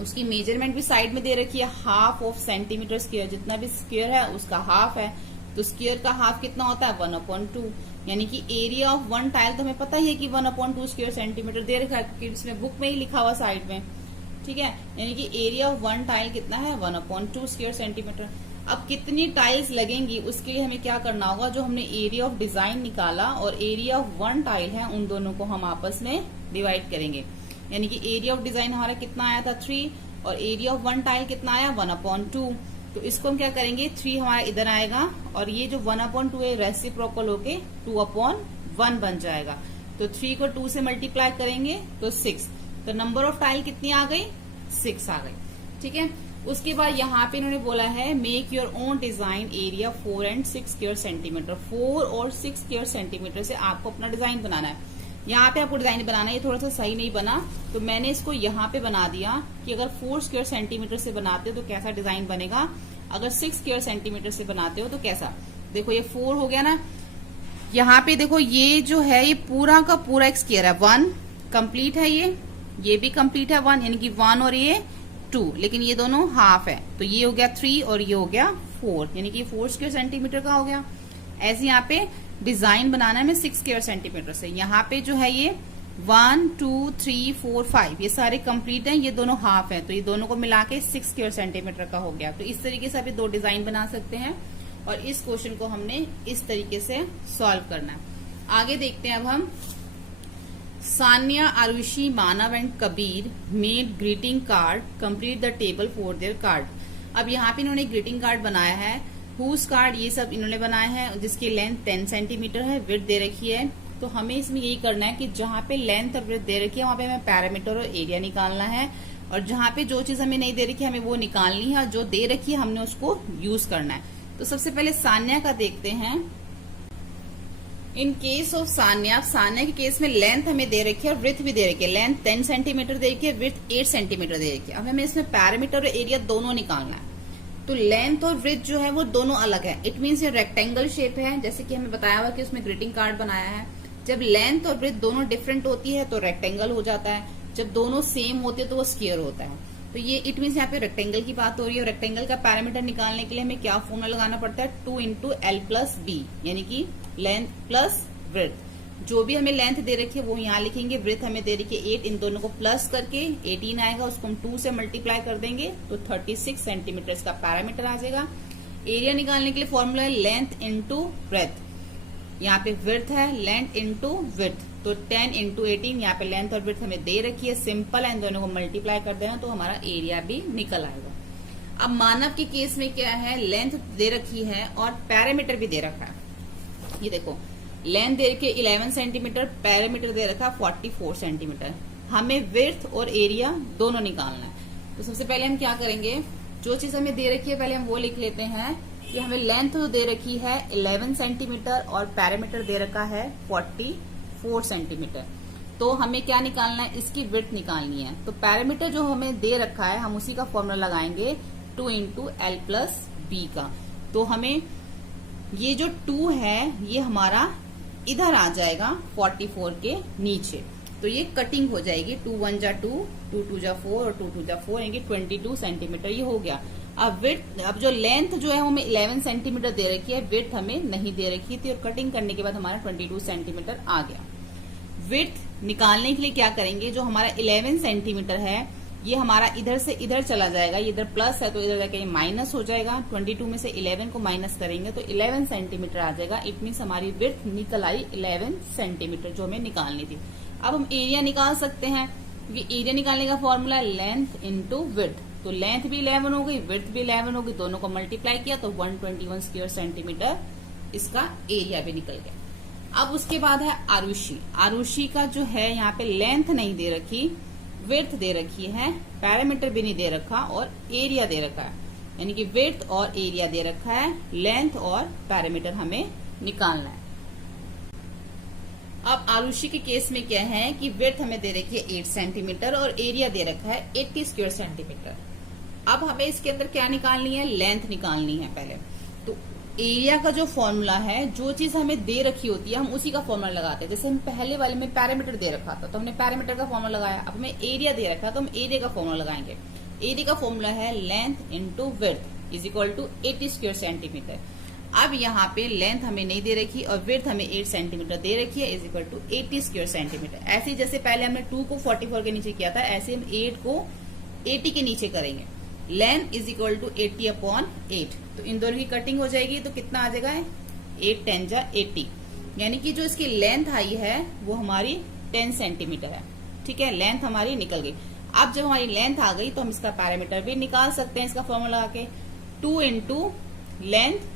उसकी मेजरमेंट भी साइड में दे रखी है, हाफ ऑफ सेंटीमीटर स्क्वायर। जितना भी स्क्वायर है उसका हाफ है, तो स्क्वायर का हाफ कितना होता है 1/2, यानी कि एरिया ऑफ 1 टाइल तो हमें पता ही है कि 1/2 स्क्वायर सेंटीमीटर दे रखा है, क्योंकि इसमें बुक में ही लिखा हुआ साइड में। ठीक है, यानी कि एरिया ऑफ 1 टाइल कितना है 1/2 स्क्वायर सेंटीमीटर। अब कितनी टाइल्स लगेंगी उसके लिए हमें क्या करना होगा, जो हमने एरिया ऑफ डिजाइन निकाला और एरिया ऑफ 1 टाइल है उन दोनों को हम आपस में डिवाइड करेंगे। यानी कि एरिया ऑफ डिजाइन हमारा कितना आया था 3 और एरिया ऑफ 1 टाइल कितना आया 1/2। तो इसको हम क्या करेंगे 3 हमारा इधर आएगा और ये जो 1/2 है रेसिप्रोकल होके 2/1 बन जाएगा। तो 3 को 2 से मल्टीप्लाई करेंगे तो 6। तो नंबर ऑफ टाइल कितनी आ गई 6 आ गई। ठीक है, उसके बाद यहाँ पे इन्होंने बोला है make your own design area 4 and 6 square centimetre. 4 और 6 स्क्वायर सेंटीमीटर से आपको अपना डिजाइन बनाना है। यहाँ पे आपको डिजाइन बनाना है, ये थोड़ा सा सही नहीं बना तो मैंने इसको यहाँ पे बना दिया कि अगर 4 स्क्वायर सेंटीमीटर से बनाते हो तो कैसा डिजाइन बनेगा, अगर 6 स्क्वायर सेंटीमीटर से बनाते हो तो कैसा। देखो ये 4 हो गया ना, यहाँ पे देखो ये जो है ये पूरा का पूरा एक स्क्वायर है, 1 कंप्लीट है, ये भी कंप्लीट है 1, यानी कि 1 और ये 2, लेकिन ये दोनों हाफ है, तो ये हो गया 3 और ये हो गया 4, यानी कि 4 स्क्वायर सेंटीमीटर का हो गया। ऐसे यहाँ पे डिजाइन बनाना है हमें 6 स्क्वायर सेंटीमीटर से। यहाँ पे जो है ये 1 2 3 4 5 ये सारे कंप्लीट हैं, ये दोनों हाफ है, तो ये दोनों को मिला के 6 स्क्वायर सेंटीमीटर का हो गया। तो इस तरीके से अभी 2 डिजाइन बना सकते हैं और इस क्वेश्चन को हमने इस तरीके से सॉल्व करना है। आगे देखते हैं अब हम। Sanya, Arushi, Manav and Kabir made greeting card, complete the table for their card. अब यहाँ पे इन्होंने ग्रीटिंग कार्ड बनाया है, हुज कार्ड ये सब इन्होंने बनाया है, जिसकी लेंथ 10 सेंटीमीटर है, विड्थ दे रखी है। तो हमें इसमें यही करना है कि जहाँ पे लेंथ और विड्थ दे रखी है वहां पे हमें पैरामीटर और एरिया निकालना है, और जहाँ पे जो चीज हमें नहीं दे रखी है हमें वो निकालनी है, और जो दे रखी है हमने उसको यूज करना है। तो सबसे पहले सान्या का देखते हैं। In case of Sanya, Sanya के केस में लेंथ हमें दे रखी है और विड्थ भी दे रखी है। लेंथ 10 सेंटीमीटर दे रखी है, विड्थ 8 सेंटीमीटर दे रखी है। अब हमें इसमें पैरामीटर और एरिया दोनों निकालना है। तो लेंथ और विड्थ जो है वो दोनों अलग है, इट मीन्स ये रेक्टेंगल शेप है, जैसे कि हमें बताया हुआ कि उसमें ग्रीटिंग कार्ड बनाया है। जब लेंथ और विड्थ दोनों डिफरेंट होती है तो रेक्टेंगल हो जाता है, जब दोनों सेम होते हैं तो वो स्क्वायर होता है। तो ये इट मीन्स यहाँ पे रेक्टेंगल की बात हो रही है। रेक्टेंगल का पैरामीटर निकालने के लिए हमें क्या फॉर्मूला लगाना पड़ता है 2 × L+B, यानी कि लेंथ प्लस विड्थ। जो भी हमें लेंथ दे रखी है वो यहाँ लिखेंगे, विड्थ हमें दे रखी है 8, इन दोनों को प्लस करके 18 आएगा, उसको हम 2 से मल्टीप्लाई कर देंगे तो 36 सेंटीमीटर का पैरामीटर आ जाएगा। एरिया निकालने के लिए फॉर्मूला है लेंथ इंटू ब्रेथ, यहाँ पे विड्थ है लेंथ इंटू विड्थ, तो 10 × 18, यहाँ पे लेंथ और विड्थ हमें दे रखी है, सिंपल है, इन दोनों को मल्टीप्लाई कर देना तो हमारा एरिया भी निकल आएगा। अब मानव के केस में क्या है, लेंथ दे रखी है और पैरामीटर भी दे रखा है। ये देखो, लेंथ दे रखी है 11 सेंटीमीटर, पैरामीटर दे रखा 44 सेंटीमीटर। हमें विड्थ और एरिया दोनों निकालना है। तो सबसे पहले हम क्या करेंगे, जो चीज हमें दे रखी है पहले हम वो लिख लेते हैं कि हमें लेंथ तो दे रखी है 11 सेंटीमीटर और पैरामीटर दे रखा है 44 सेंटीमीटर। तो हमें क्या निकालना है, इसकी विड्थ निकालनी है। तो पैरामीटर जो हमें दे रखा है हम उसी का फॉर्मूला लगाएंगे 2 × L+B का। तो हमें ये जो 2 है ये हमारा इधर आ जाएगा 44 के नीचे। तो ये कटिंग हो जाएगी, 2 × 1 = 2, 2 × 2 = 4 और 2 × 2 = 4 यानी 22 सेंटीमीटर ये हो गया। अब विड्थ, अब जो लेंथ जो है हमें 11 सेंटीमीटर दे रखी है, विड्थ हमें नहीं दे रखी थी और कटिंग करने के बाद हमारा 22 सेंटीमीटर आ गया। विड्थ निकालने के लिए क्या करेंगे, जो हमारा 11 सेंटीमीटर है ये हमारा इधर से इधर चला जाएगा, ये इधर प्लस है तो इधर जाके ये माइनस हो जाएगा। 22 में से 11 को माइनस करेंगे तो 11 सेंटीमीटर आ जाएगा। इट मीन्स हमारी विड्थ निकल आई 11 सेंटीमीटर जो हमें निकालनी थी। अब हम एरिया निकाल सकते हैं, क्योंकि एरिया निकालने का फॉर्मूला है लेंथ इंटू विड्थ। तो लेंथ भी 11 हो गई, विड्थ भी 11 हो गई, दोनों को मल्टीप्लाई किया तो 121 स्क्वायर सेंटीमीटर इसका एरिया भी निकल गया। अब उसके बाद है आरुषि। आरुषि का जो है यहाँ पे लेंथ नहीं दे रखी, विड्थ दे रखी है, पैरामीटर भी नहीं दे रखा और एरिया दे रखा है, यानी कि विड्थ और एरिया दे रखा है, लेंथ और पैरामीटर हमें निकालना है। अब आरुषि के केस में क्या है कि विड्थ हमें दे रखी है 8 सेंटीमीटर और एरिया दे रखा है 80 स्क्वायर सेंटीमीटर। अब हमें इसके अंदर क्या निकालनी है, लेंथ निकालनी है पहले। तो एरिया का जो फॉर्मूला है, जो चीज हमें दे रखी होती है हम उसी का फॉर्मूला लगाते हैं। जैसे हम पहले वाले में पैरामीटर दे रखा था तो हमने पैरामीटर का फॉर्मूला लगाया। अब हमें एरिया दे रखा तो हम एरिया का फॉर्मूला लगाएंगे। एरिया का फॉर्मूला है length into width is equal to 80 square centimetre. अब यहाँ पे लेंथ हमें नहीं दे रखी और विड्थ हमें 8 सेंटीमीटर दे रखी है, is equal to 80 square centimetre. ऐसे जैसे पहले हमने 2 को 44 के नीचे किया था, ऐसे हम 8 को 80 के नीचे करेंगे। Length is equal to 80/8। तो इन दोनों की कटिंग हो जाएगी तो कितना आ जाएगा, 8 × 10 = 80, यानी कि जो इसकी लेंथ आई है वो हमारी 10 सेंटीमीटर है। ठीक है, लेंथ हमारी निकल गई। अब जब हमारी लेंथ आ गई तो हम इसका पैरामीटर भी निकाल सकते हैं, इसका फॉर्मूला लगा के 2 × लेंथ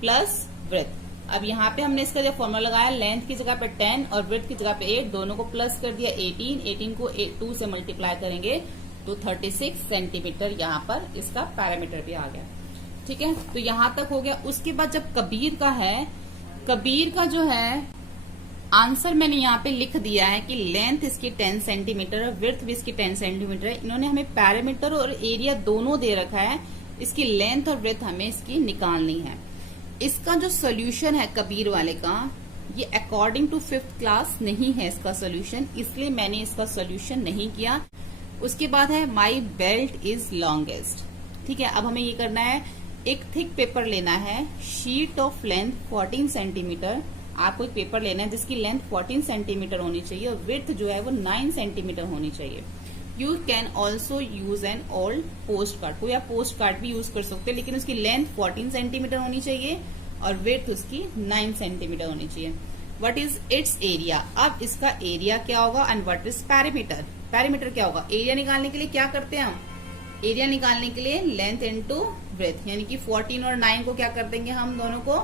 प्लस विड्थ। अब यहाँ पे हमने इसका जो फॉर्मूला लगाया, लेंथ की जगह पे 10 और विड्थ की जगह पे 8, दोनों को प्लस कर दिया 18। 18 को 2 से मल्टीप्लाई करेंगे तो 36 सेंटीमीटर यहाँ पर इसका पैरामीटर भी आ गया। ठीक है, तो यहाँ तक हो गया। उसके बाद जब कबीर का है, कबीर का जो है आंसर मैंने यहाँ पे लिख दिया है कि लेंथ इसकी 10 सेंटीमीटर और विड्थ भी इसकी 10 सेंटीमीटर है। इन्होंने हमें पैरामीटर और एरिया दोनों दे रखा है, इसकी लेंथ और विड्थ हमें इसकी निकालनी है। इसका जो सोल्यूशन है कबीर वाले का, ये अकॉर्डिंग टू 5th क्लास नहीं है इसका सोल्यूशन, इसलिए मैंने इसका सोल्यूशन नहीं किया। उसके बाद है माई बेल्ट इज लॉन्गेस्ट। ठीक है, अब हमें ये करना है, एक थिक पेपर लेना है, शीट ऑफ लेंथ 14 सेंटीमीटर। आपको एक पेपर लेना है जिसकी लेंथ 14 सेंटीमीटर होनी चाहिए और विड्थ जो है वो 9 सेंटीमीटर होनी चाहिए। You can also use an old post card. कोई आप पोस्ट कार्ड भी यूज कर सकते हैं, लेकिन उसकी लेंथ 14 सेंटीमीटर होनी चाहिए और विड्थ उसकी 9 सेंटीमीटर होनी चाहिए। What is it's area. अब इसका एरिया क्या होगा and what is parameter. Parameter क्या होगा, एरिया निकालने के लिए क्या करते हैं हम, एरिया निकालने के लिए लेंथ इंटू विड्थ, यानी कि 14 और 9 को क्या कर देंगे, हम दोनों को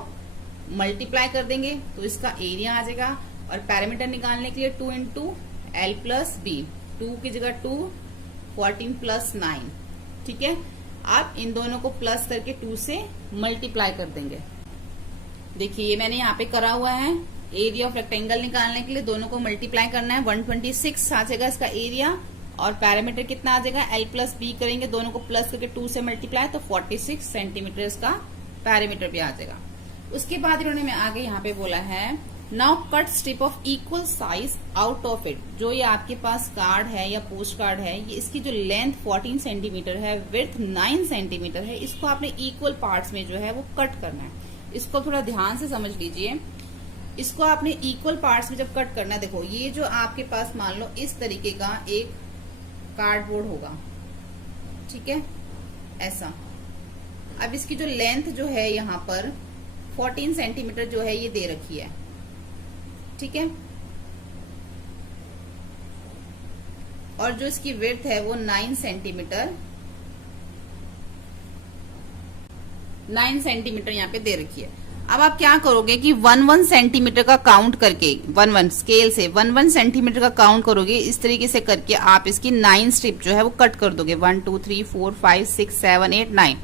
मल्टीप्लाई कर देंगे तो इसका एरिया आ जाएगा। और पैरामीटर निकालने के लिए 2 × L+B, 2 की जगह 2, 14 + 9। ठीक है, आप इन दोनों को प्लस करके 2 से मल्टीप्लाई कर देंगे। देखिए ये मैंने यहाँ पे करा हुआ है। एरिया ऑफ रेक्टेंगल निकालने के लिए दोनों को मल्टीप्लाई करना है, 126 आ जाएगा इसका एरिया और पैरामीटर कितना आ जाएगा, L+B करेंगे, दोनों को प्लस करके 2 से मल्टीप्लाई तो 46 सेंटीमीटर इसका पैरामीटर भी आ जाएगा। उसके बाद इन्होंने मैं आगे यहाँ पे बोला है, now cut strip of equal size out of it. जो ये आपके पास कार्ड है या पोस्ट कार्ड है, ये इसकी जो लेंथ 14 सेंटीमीटर है, विड्थ 9 सेंटीमीटर है, इसको आपने इक्वल पार्ट्स में जो है वो कट करना है। इसको थोड़ा ध्यान से समझ लीजिए। इसको आपने इक्वल पार्ट्स में जब कट करना है, देखो ये जो आपके पास मान लो इस तरीके का एक कार्डबोर्ड होगा, ठीक है, ऐसा। अब इसकी जो लेंथ जो है यहाँ पर 14 सेंटीमीटर जो है ये दे रखी है, ठीक है, और जो इसकी विड्थ है वो 9 सेंटीमीटर 9 सेंटीमीटर यहाँ पे दे रखी है। अब आप क्या करोगे कि 1 सेंटीमीटर का काउंट करके 1 स्केल से 1 सेंटीमीटर का काउंट करोगे। इस तरीके से करके आप इसकी 9 स्ट्रिप जो है वो कट कर दोगे। 1 2 3 4 5 6 7 8 9।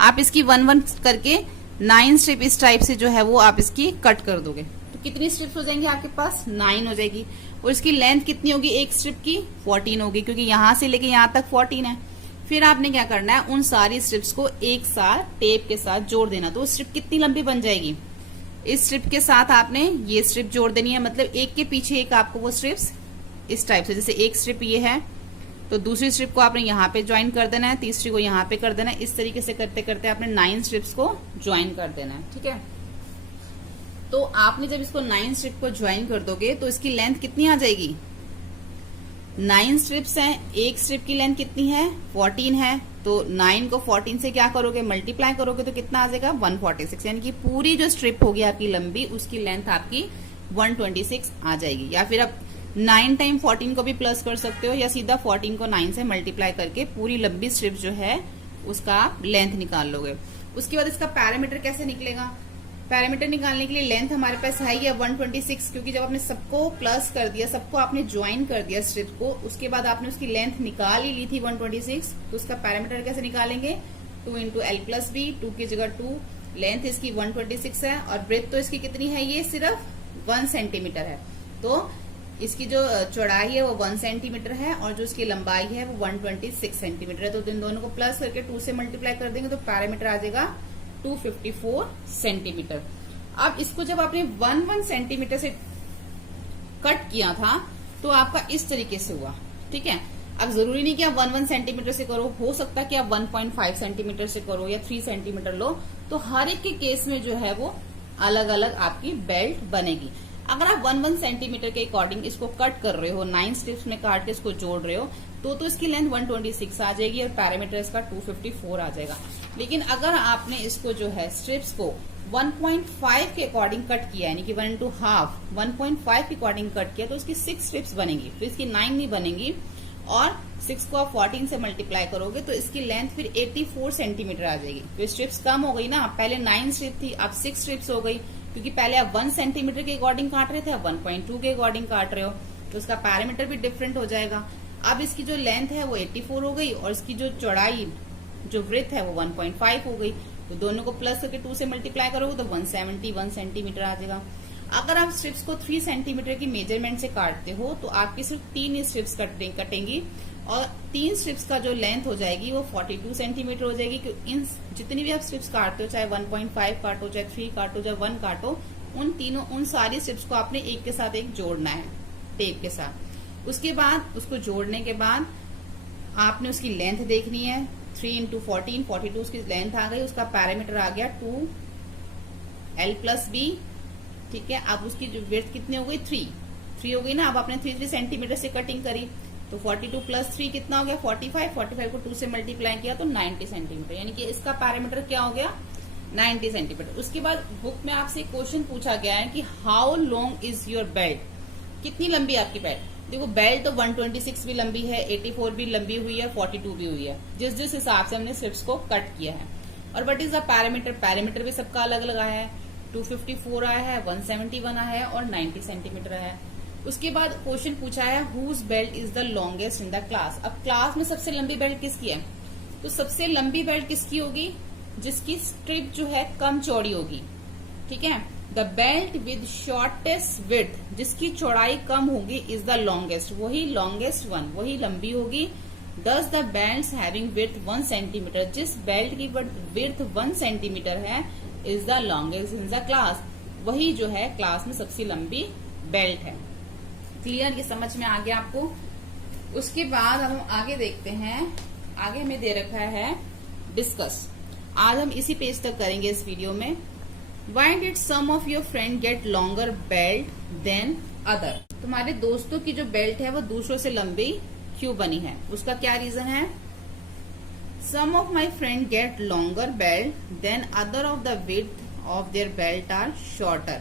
आप इसकी 1 करके 9 स्ट्रिप इस टाइप से जो है वो आप इसकी कट कर दोगे। तो कितनी स्ट्रिप्स हो जाएंगी आपके पास? 9 हो जाएगी। और इसकी लेंथ कितनी होगी एक स्ट्रिप की? 14 होगी, क्योंकि यहां से लेके यहां तक 14 है। फिर आपने क्या करना है, उन सारी स्ट्रिप्स को एक साथ टेप के साथ जोड़ देना। तो स्ट्रिप कितनी लंबी बन जाएगी? इस स्ट्रिप के साथ आपने ये स्ट्रिप जोड़ देनी है, मतलब एक के पीछे एक आपको वो स्ट्रिप्स इस टाइप से, जैसे एक स्ट्रिप ये है तो दूसरी स्ट्रिप को आपने यहाँ पे ज्वाइन कर देना है, तीसरी को यहाँ पे कर देना है। इस तरीके से करते करते आपने 9 स्ट्रिप्स को ज्वाइन कर देना है। ठीक है, तो आपने जब इसको 9 स्ट्रिप को ज्वाइन कर दोगे तो इसकी लेंथ कितनी आ जाएगी? 9 स्ट्रिप्स हैं, एक स्ट्रिप की लेंथ कितनी है? 14 है। तो 9 को 14 से क्या करोगे? मल्टीप्लाई करोगे तो कितना आ जाएगा? 146। यानी कि पूरी जो स्ट्रिप होगी आपकी लंबी, उसकी लेंथ आपकी 126 आ जाएगी। या फिर आप 9 टाइम 14 को भी प्लस कर सकते हो, या सीधा 14 को 9 से मल्टीप्लाई करके पूरी लंबी स्ट्रिप जो है उसका आप लेंथ निकाल लोगे। उसके बाद इसका पैरामीटर कैसे निकलेगा? पैरामीटर निकालने के लिए लेंथ हमारे पास है ही 126, क्योंकि जब आपने सबको प्लस कर दिया, सबको आपने ज्वाइन कर दिया स्ट्रिप को, उसके बाद आपने उसकी लेंथ निकाल ही ली थी 126। तो उसका पैरामीटर कैसे निकालेंगे? 2 इंटू एल प्लस बी, 2 की जगह 2, लेंथ इसकी 126 है और ब्रेथ तो इसकी कितनी है? ये सिर्फ 1 सेंटीमीटर है। तो इसकी जो चौड़ाई है वो 1 सेंटीमीटर है और जो इसकी लंबाई है वो 126 सेंटीमीटर है। तो इन दोनों को प्लस करके 2 से मल्टीप्लाई कर देंगे तो पैरामीटर आ जाएगा 254 सेंटीमीटर। अब इसको जब आपने 1 सेंटीमीटर से कट किया था तो आपका इस तरीके से हुआ। ठीक है, अब जरूरी नहीं कि आप 1 सेंटीमीटर से करो, हो सकता है कि आप 1.5 सेंटीमीटर से करो या 3 सेंटीमीटर लो। तो हर एक के केस में जो है वो अलग अलग आपकी बेल्ट बनेगी। अगर आप 1 सेंटीमीटर के अकॉर्डिंग इसको कट कर रहे हो, 9 स्ट्रिप्स में काट के इसको जोड़ रहे हो, तो इसकी लेंथ 126 आ जाएगी और पैरामीटर इसका 254 आ जाएगा। लेकिन अगर आपने इसको जो है स्ट्रिप्स को 1.5 के अकॉर्डिंग कट किया, यानी कि 1 इंटू हाफ 1.5 के अकॉर्डिंग कट किया, तो इसकी 6 स्ट्रिप्स बनेंगी, तो इसकी 9 नहीं बनेंगी। और 6 को आप 14 से मल्टीप्लाई करोगे तो इसकी लेंथ फिर 84 सेंटीमीटर आ जाएगी। तो स्ट्रिप्स कम हो गई ना, पहले 9 स्ट्रिप थी, अब 6 स्ट्रिप्स हो गई, क्योंकि पहले आप 1 सेंटीमीटर के अकॉर्डिंग काट रहे थे, अब 1.2 के अकॉर्डिंग काट रहे हो, तो उसका पैरामीटर भी डिफरेंट हो जाएगा। अब इसकी जो लेंथ है वो 84 हो गई और इसकी जो चौड़ाई जो ब्रेथ है वो 1.5 हो गई। तो दोनों को प्लस करके 2 से मल्टीप्लाई करोगे तो 171 सेंटीमीटर आ जाएगा। अगर आप स्ट्रिप्स को 3 सेंटीमीटर की मेजरमेंट से काटते हो तो आपकी सिर्फ 3 स्ट्रिप्स कटेंगी और 3 स्ट्रिप्स का जो लेंथ हो जाएगी वो 42 सेंटीमीटर हो जाएगी। क्योंकि इन जितनी भी आप स्ट्रिप्स काटते हो, चाहे 1.5 काटो, चाहे 3 काटो, चाहे 1 काटो, उन सारी स्ट्रिप्स को आपने एक के साथ एक जोड़ना है टेप के साथ। उसके बाद उसको जोड़ने के बाद आपने उसकी लेंथ देखनी है। 3 इंटू 14 42 उसकी लेंथ आ गई, उसका पैरामीटर आ गया 2 एल प्लस बी। ठीक है, अब उसकी जो विड्थ कितनी हो गई? 3 हो गई ना। अब आपने 3 सेंटीमीटर से कटिंग करी तो 42 प्लस 3 कितना हो गया? 45 को 2 से मल्टीप्लाई किया तो 90 सेंटीमीटर, यानी कि इसका पैरामीटर क्या हो गया? 90 सेंटीमीटर। उसके बाद बुक में आपसे एक क्वेश्चन पूछा गया है कि how long is your belt? कितनी लंबी है आपकी बेल्ट? देखो बेल्ट तो 126 भी लंबी है, 84 भी लंबी हुई है, 42 भी हुई है, जिस हिसाब से हमने स्ट्रिप्स को कट किया है। और what is the parameter? Parameter भी सबका अलग अलग आया है। 254 आया है, 171 आया है और 90 सेंटीमीटर आया है। उसके बाद क्वेश्चन पूछा है whose belt is the longest in the class? अब क्लास में सबसे लंबी बेल्ट किसकी है? तो सबसे लंबी बेल्ट किसकी होगी? जिसकी स्ट्रिप जो है कम चौड़ी होगी। ठीक है, the belt with shortest width, जिसकी चौड़ाई कम होगी, इज द लॉन्गेस्ट, वही लॉन्गेस्ट वन, वही लंबी होगी। दस the belt having width 1 centimetre, जिस बेल्ट की विड्थ 1 सेंटीमीटर है, is the longest in the class, वही जो है क्लास में सबसे लंबी बेल्ट है। क्लियर? ये समझ में आ गया आपको? उसके बाद हम आगे देखते हैं। आगे हमें दे रखा है डिस्कस। आज हम इसी पेज तक करेंगे इस वीडियो में। Why did some of your friend get longer belt than other? तुम्हारे दोस्तों की जो बेल्ट है वो दूसरों से लंबी क्यों बनी है? उसका क्या रीजन है? Some of my friend get longer belt than other of the width of their belt are shorter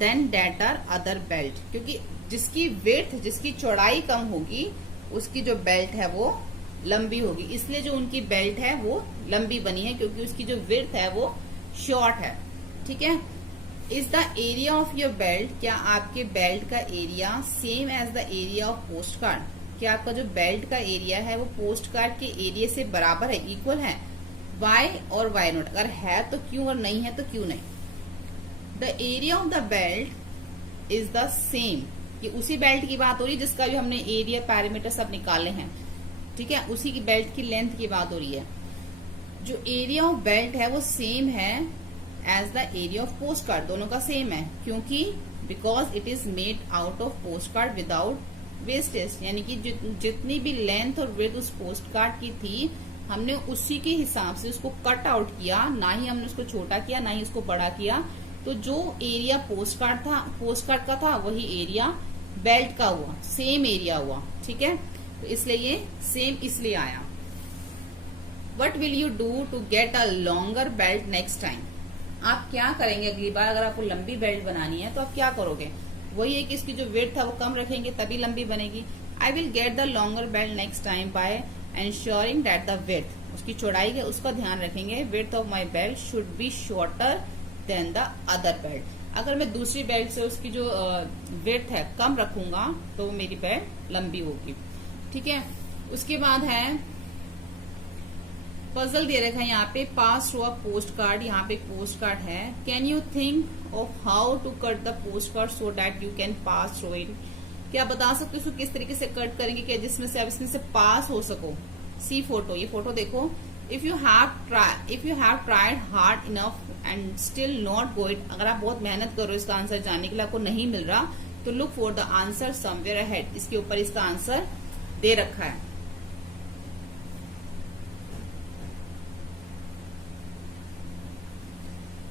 than that are other belt. क्योंकि जिसकी width, जिसकी चौड़ाई कम होगी, उसकी जो बेल्ट है वो लंबी होगी, इसलिए जो उनकी बेल्ट है वो लंबी बनी है, क्योंकि उसकी जो विड्थ है वो शॉर्ट है। ठीक है। Is the area of your belt, क्या आपके बेल्ट का area same as the area of postcard, क्या आपका जो बेल्ट का एरिया है वो पोस्ट कार्ड के एरिया से बराबर है, इक्वल है? वाई और वाई नॉट, अगर है तो क्यों और नहीं है तो क्यों नहीं? The area of the belt is the same, ये उसी बेल्ट की बात हो रही है जिसका भी हमने एरिया पैरामीटर सब निकाले हैं। ठीक है, उसी की बेल्ट की लेंथ की बात हो रही है। जो एरिया ऑफ बेल्ट है वो सेम है as the area of postcard, दोनों का सेम है, क्योंकि because it is made out of postcard without wastage, यानी कि जितनी भी लेंथ और विड्थ उस पोस्ट कार्ड की थी हमने उसी के हिसाब से उसको कट आउट किया, ना ही हमने उसको छोटा किया ना ही उसको बड़ा किया। तो जो एरिया पोस्ट कार्ड का था वही एरिया बेल्ट का हुआ, सेम एरिया हुआ। ठीक है, तो इसलिए ये सेम इसलिए आया। What will you do to get a longer belt next time, आप क्या करेंगे अगली बार अगर आपको लंबी बेल्ट बनानी है तो आप क्या करोगे? वही है कि इसकी जो विड्थ है वो कम रखेंगे तभी लंबी बनेगी। I will get the longer belt next time by ensuring that the width, उसकी चौड़ाई है उसका ध्यान रखेंगे। Width of my belt should be shorter than the other belt, अगर मैं दूसरी बेल्ट से उसकी जो विड्थ है कम रखूंगा तो मेरी बेल्ट लंबी होगी। ठीक है, उसके बाद है पजल दे रखा है यहाँ पे, pass through a postcard, यहाँ पे पोस्ट कार्ड है। Can you think of how to cut the postcard so that you can pass through it, क्या बता सकते हो उसको किस तरीके से कट करेंगे क्या जिसमें से आप इसमें से पास हो सको? सी फोटो, ये फोटो देखो। If you have tried hard enough and still not go it, अगर आप बहुत मेहनत कर रहे हो इसका आंसर जानने के लिए आपको नहीं मिल रहा तो look for the answer somewhere ahead, इसके ऊपर इसका आंसर दे रखा है।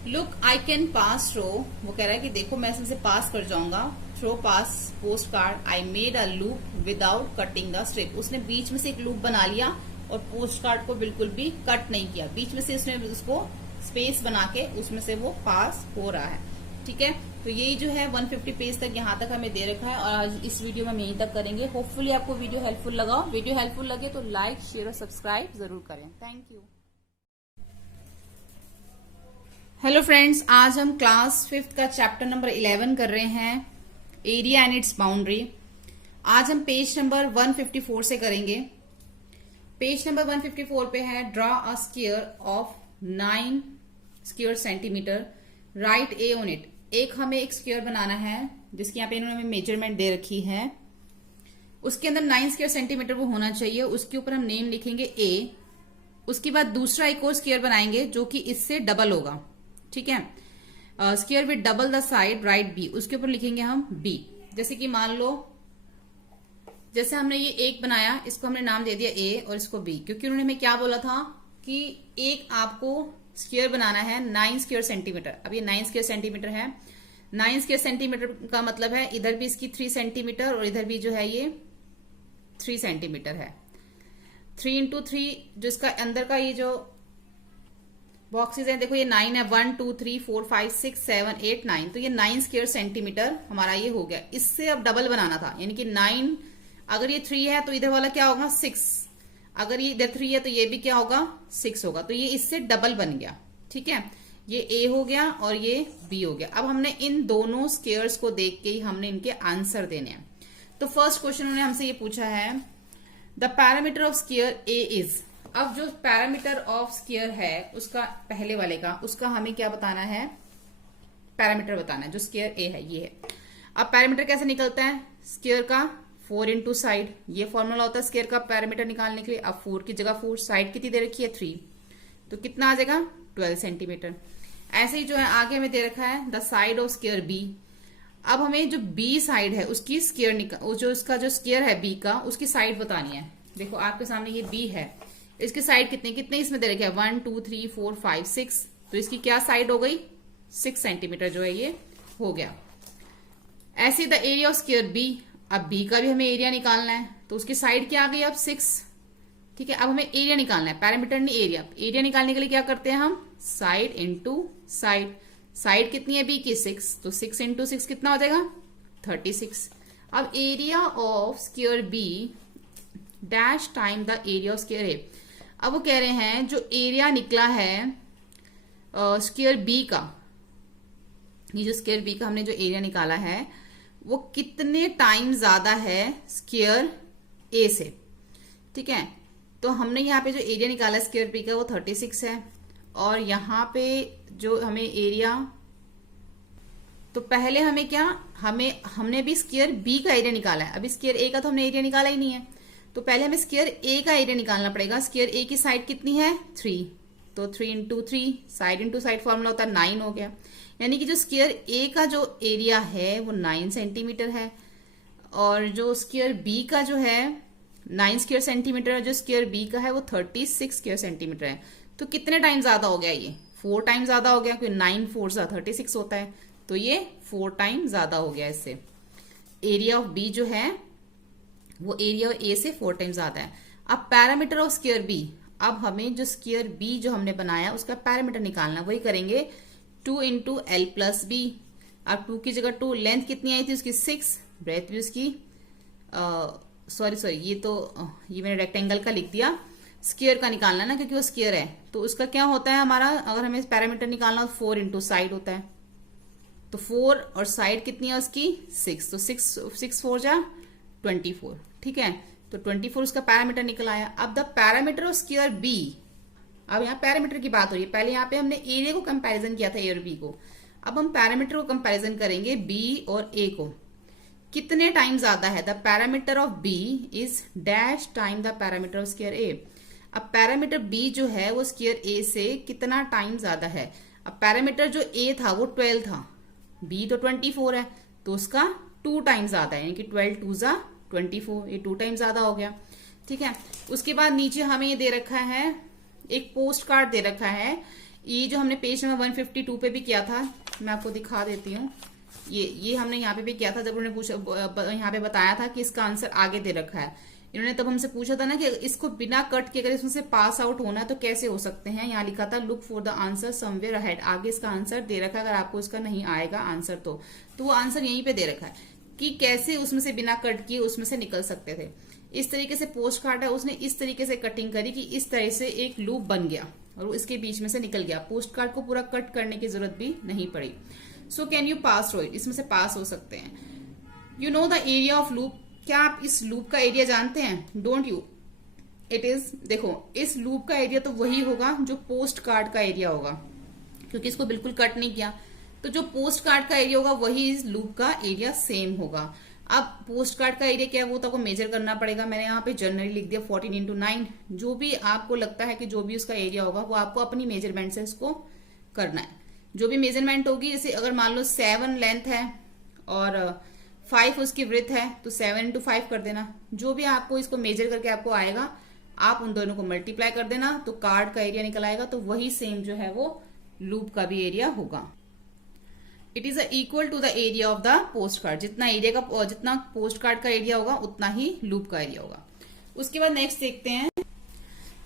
Look I can pass through, वो कह रहा है कि देखो मैं इसमें से पास कर जाऊंगा। Through pass postcard, I made a loop without cutting the strip, उसने बीच में से एक लूप बना लिया और पोस्ट कार्ड को बिल्कुल भी कट नहीं किया, बीच में से उसने उसको स्पेस बना के उसमें से वो पास हो रहा है। ठीक है, तो यही जो है 150 पेज तक यहाँ तक हमें दे रखा है और आज इस वीडियो में हम यहीं तक करेंगे। होपफुली आपको वीडियो हेल्पफुल लगा, वीडियो हेल्पफुल लगे तो लाइक शेयर और सब्सक्राइब जरूर करें। Thank you. हेलो फ्रेंड्स, आज हम क्लास 5th का चैप्टर नंबर 11 कर रहे हैं, एरिया एंड इट्स बाउंड्री। आज हम पेज नंबर 154 से करेंगे। पेज नंबर 154 पे है draw a square of 9 square centimetre, right A on it. एक हमें एक स्क्वायर बनाना है जिसकी यहाँ पे इन्होंने हमें मेजरमेंट दे रखी है, उसके अंदर 9 स्क्वायर सेंटीमीटर वो होना चाहिए, उसके ऊपर हम नेम लिखेंगे ए। उसके बाद दूसरा एक और स्क्वायर बनाएंगे जो कि इससे डबल होगा। ठीक है, square with double the side right B, उसके ऊपर लिखेंगे हम बी। जैसे कि मान लो जैसे हमने ये एक बनाया, इसको हमने नाम दे दिया ए और इसको बी, क्योंकि उन्होंने हमें क्या बोला था कि एक आपको स्क्वायर बनाना है 9 स्क्वायर सेंटीमीटर। अब ये 9 स्क्वायर सेंटीमीटर है, 9 स्क्वायर सेंटीमीटर का मतलब है इधर भी इसकी 3 सेंटीमीटर और इधर भी जो है ये 3 सेंटीमीटर है। 3 इंटू 3 जो इसका अंदर का ये जो बॉक्सेस हैं, देखो ये 9 है, 1 2 3 4 5 6 7 8 9, तो ये 9 स्क्वायर सेंटीमीटर हमारा ये हो गया। इससे अब डबल बनाना था, यानी कि 9 अगर ये 3 है तो इधर वाला क्या होगा 6, अगर ये इधर 3 है तो ये भी क्या होगा 6 होगा, तो ये इससे डबल बन गया। ठीक है, ये ए हो गया और ये बी हो गया। अब हमने इन दोनों स्क्वायर्स को देख के ही हमने इनके आंसर देने हैं। तो फर्स्ट क्वेश्चन उन्होंने हमसे ये पूछा है the parameter of square A is. अब जो पैरामीटर ऑफ स्क्वायर है उसका पहले वाले का, उसका हमें क्या बताना है, पैरामीटर बताना है। जो स्क्वायर ए है ये है। अब पैरामीटर कैसे निकलता है स्क्वायर का, 4 इंटू साइड, ये फॉर्मूला होता है स्क्वायर का पैरामीटर निकालने के लिए। अब 4 की जगह 4, साइड कितनी दे रखी है 3, तो कितना आ जाएगा 12 सेंटीमीटर। ऐसे ही जो है आगे हमें दे रखा है the side of square B. अब हमें जो बी साइड है उसकी स्क्वायर जो उसका जो स्क्वायर है बी का, उसकी साइड बतानी है। देखो आपके सामने ये बी है, इसकी साइड कितने इसमें दे रखे हैं 1 2 3 4 5 6, तो इसकी क्या साइड हो गई 6 सेंटीमीटर जो है ये हो गया। ऐसे the area of square B, अब बी का भी हमें एरिया निकालना है, तो उसकी साइड क्या आ गई अब 6। ठीक है, अब हमें एरिया निकालना है, पैरामीटर नहीं एरिया। एरिया निकालने के लिए क्या करते हैं हम, साइड इंटू साइड। साइड कितनी है बी की 6, तो 6 इंटू 6 कितना हो जाएगा 36। अब area of square B dash time the area of square A. अब वो कह रहे हैं जो एरिया निकला है स्क्वायर बी का, ये जो स्क्वायर बी का हमने जो एरिया निकाला है वो कितने टाइम ज्यादा है स्क्वायर ए से। ठीक है, तो हमने यहाँ पे जो एरिया निकाला है स्क्वायर बी का वो 36 है, और यहाँ पे जो हमें एरिया, तो पहले हमें क्या, हमने भी स्क्वायर बी का एरिया निकाला है, अभी स्क्वायर ए का तो हमने एरिया निकाला ही नहीं है, तो पहले हमें स्क्वायर ए का एरिया निकालना पड़ेगा। स्क्वायर ए की साइड कितनी है 3, तो 3 into 3 side into side formula होता है 9 हो गया, यानी कि जो स्क्वायर ए का जो एरिया है वो 9 सेंटीमीटर है, और जो स्क्वायर बी का जो है 9 स्क्वायर सेंटीमीटर है, जो स्क्वायर बी का है वो 36 स्क्वायर सेंटीमीटर है। तो कितने टाइम ज्यादा हो गया, ये 4 टाइम ज्यादा हो गया, क्योंकि 9 4 36 होता है, तो ये 4 टाइम ज्यादा हो गया। इससे एरिया ऑफ बी जो है वो एरिया ऑफ ए से 4 टाइम ज्यादा है। अब पैरामीटर ऑफ स्क्वायर बी, अब हमें जो स्क्वायर बी जो हमने बनाया उसका पैरामीटर निकालना, वही करेंगे 2 इंटू एल प्लस बी। अब 2 की जगह 2, लेंथ कितनी आई थी उसकी 6, ब्रेथ भी उसकी सॉरी ये मैंने रेक्टेंगल का लिख दिया, स्क्वायर का निकालना ना, क्योंकि वो स्क्वायर है, तो उसका क्या होता है हमारा, अगर हमें पैरामीटर निकालना हो 4 इंटू साइड होता है, तो 4 और साइड कितनी है उसकी 6, तो 6 4 जा 24। ठीक है, तो 24 उसका पैरामीटर निकल आया। अब the parameter of square B, अब यहाँ पैरामीटर की बात हो रही है, पहले यहाँ पे हमने एरिया को कंपैरिजन किया था ए और बी को, अब हम पैरामीटर को कंपैरिजन करेंगे बी और ए को, कितने टाइम ज्यादा है। The parameter of B is dash time the parameter of square A. अब पैरामीटर बी जो है वो स्क्वायर ए से कितना टाइम ज्यादा है। अब पैरामीटर जो ए था वो 12 था, बी तो 24 है, तो उसका 2 टाइम ज्यादा है, यानी कि 12 2 जा 24, ये 2 टाइम ज्यादा हो गया। ठीक है, उसके बाद नीचे हमें ये दे रखा है, एक पोस्ट कार्ड दे रखा है, ये जो हमने पेज नंबर 152 पे भी किया था, मैं आपको दिखा देती हूँ। ये हमने यहाँ पे भी किया था, जब उन्होंने पूछा, यहाँ पे बताया था कि इसका आंसर आगे दे रखा है। इन्होंने तब हमसे पूछा था ना कि इसको बिना कट के अगर इसमें से पास आउट होना है तो कैसे हो सकते हैं। यहाँ लिखा था look for the answer somewhere ahead, आगे इसका आंसर दे रखा है, अगर आपको इसका नहीं आएगा आंसर तो वो आंसर यहीं पे दे रखा है कि कैसे उसमें से बिना कट किए उसमें से निकल सकते थे। इस तरीके से पोस्ट कार्ड है, उसने इस तरीके से कटिंग करी कि इस तरह से एक लूप बन गया और वो इसके बीच में से निकल गया। पोस्ट कार्ड को पूरा कट करने की जरूरत भी नहीं पड़ी। So can you pass through it, इसमें से पास हो सकते हैं। You know the area of loop, क्या आप इस लूप का एरिया जानते हैं? डोंट यू, इट इज, देखो इस लूप का एरिया तो वही होगा जो पोस्ट कार्ड का एरिया होगा, क्योंकि इसको बिल्कुल कट नहीं किया, तो जो पोस्ट कार्ड का एरिया होगा वही इस लूप का एरिया सेम होगा। अब पोस्ट कार्ड का एरिया क्या है वो तो आपको मेजर करना पड़ेगा। मैंने यहाँ पे जनरली लिख दिया 14 इंटू 9, जो भी आपको लगता है कि जो भी उसका एरिया होगा वो आपको अपनी मेजरमेंट से इसको करना है। जो भी मेजरमेंट होगी, जैसे अगर मान लो 7 लेंथ है और 5 उसकी ब्रेथ है, तो 7 इंटू 5 कर देना। जो भी आपको इसको मेजर करके आपको आएगा, आप उन दोनों को मल्टीप्लाई कर देना, तो कार्ड का एरिया निकल आएगा। तो वही सेम जो है वो लूप का भी एरिया होगा। It is equal to the area of the postcard, जितना पोस्ट कार्ड का एरिया होगा उतना ही लूप का एरिया होगा। उसके बाद नेक्स्ट देखते हैं,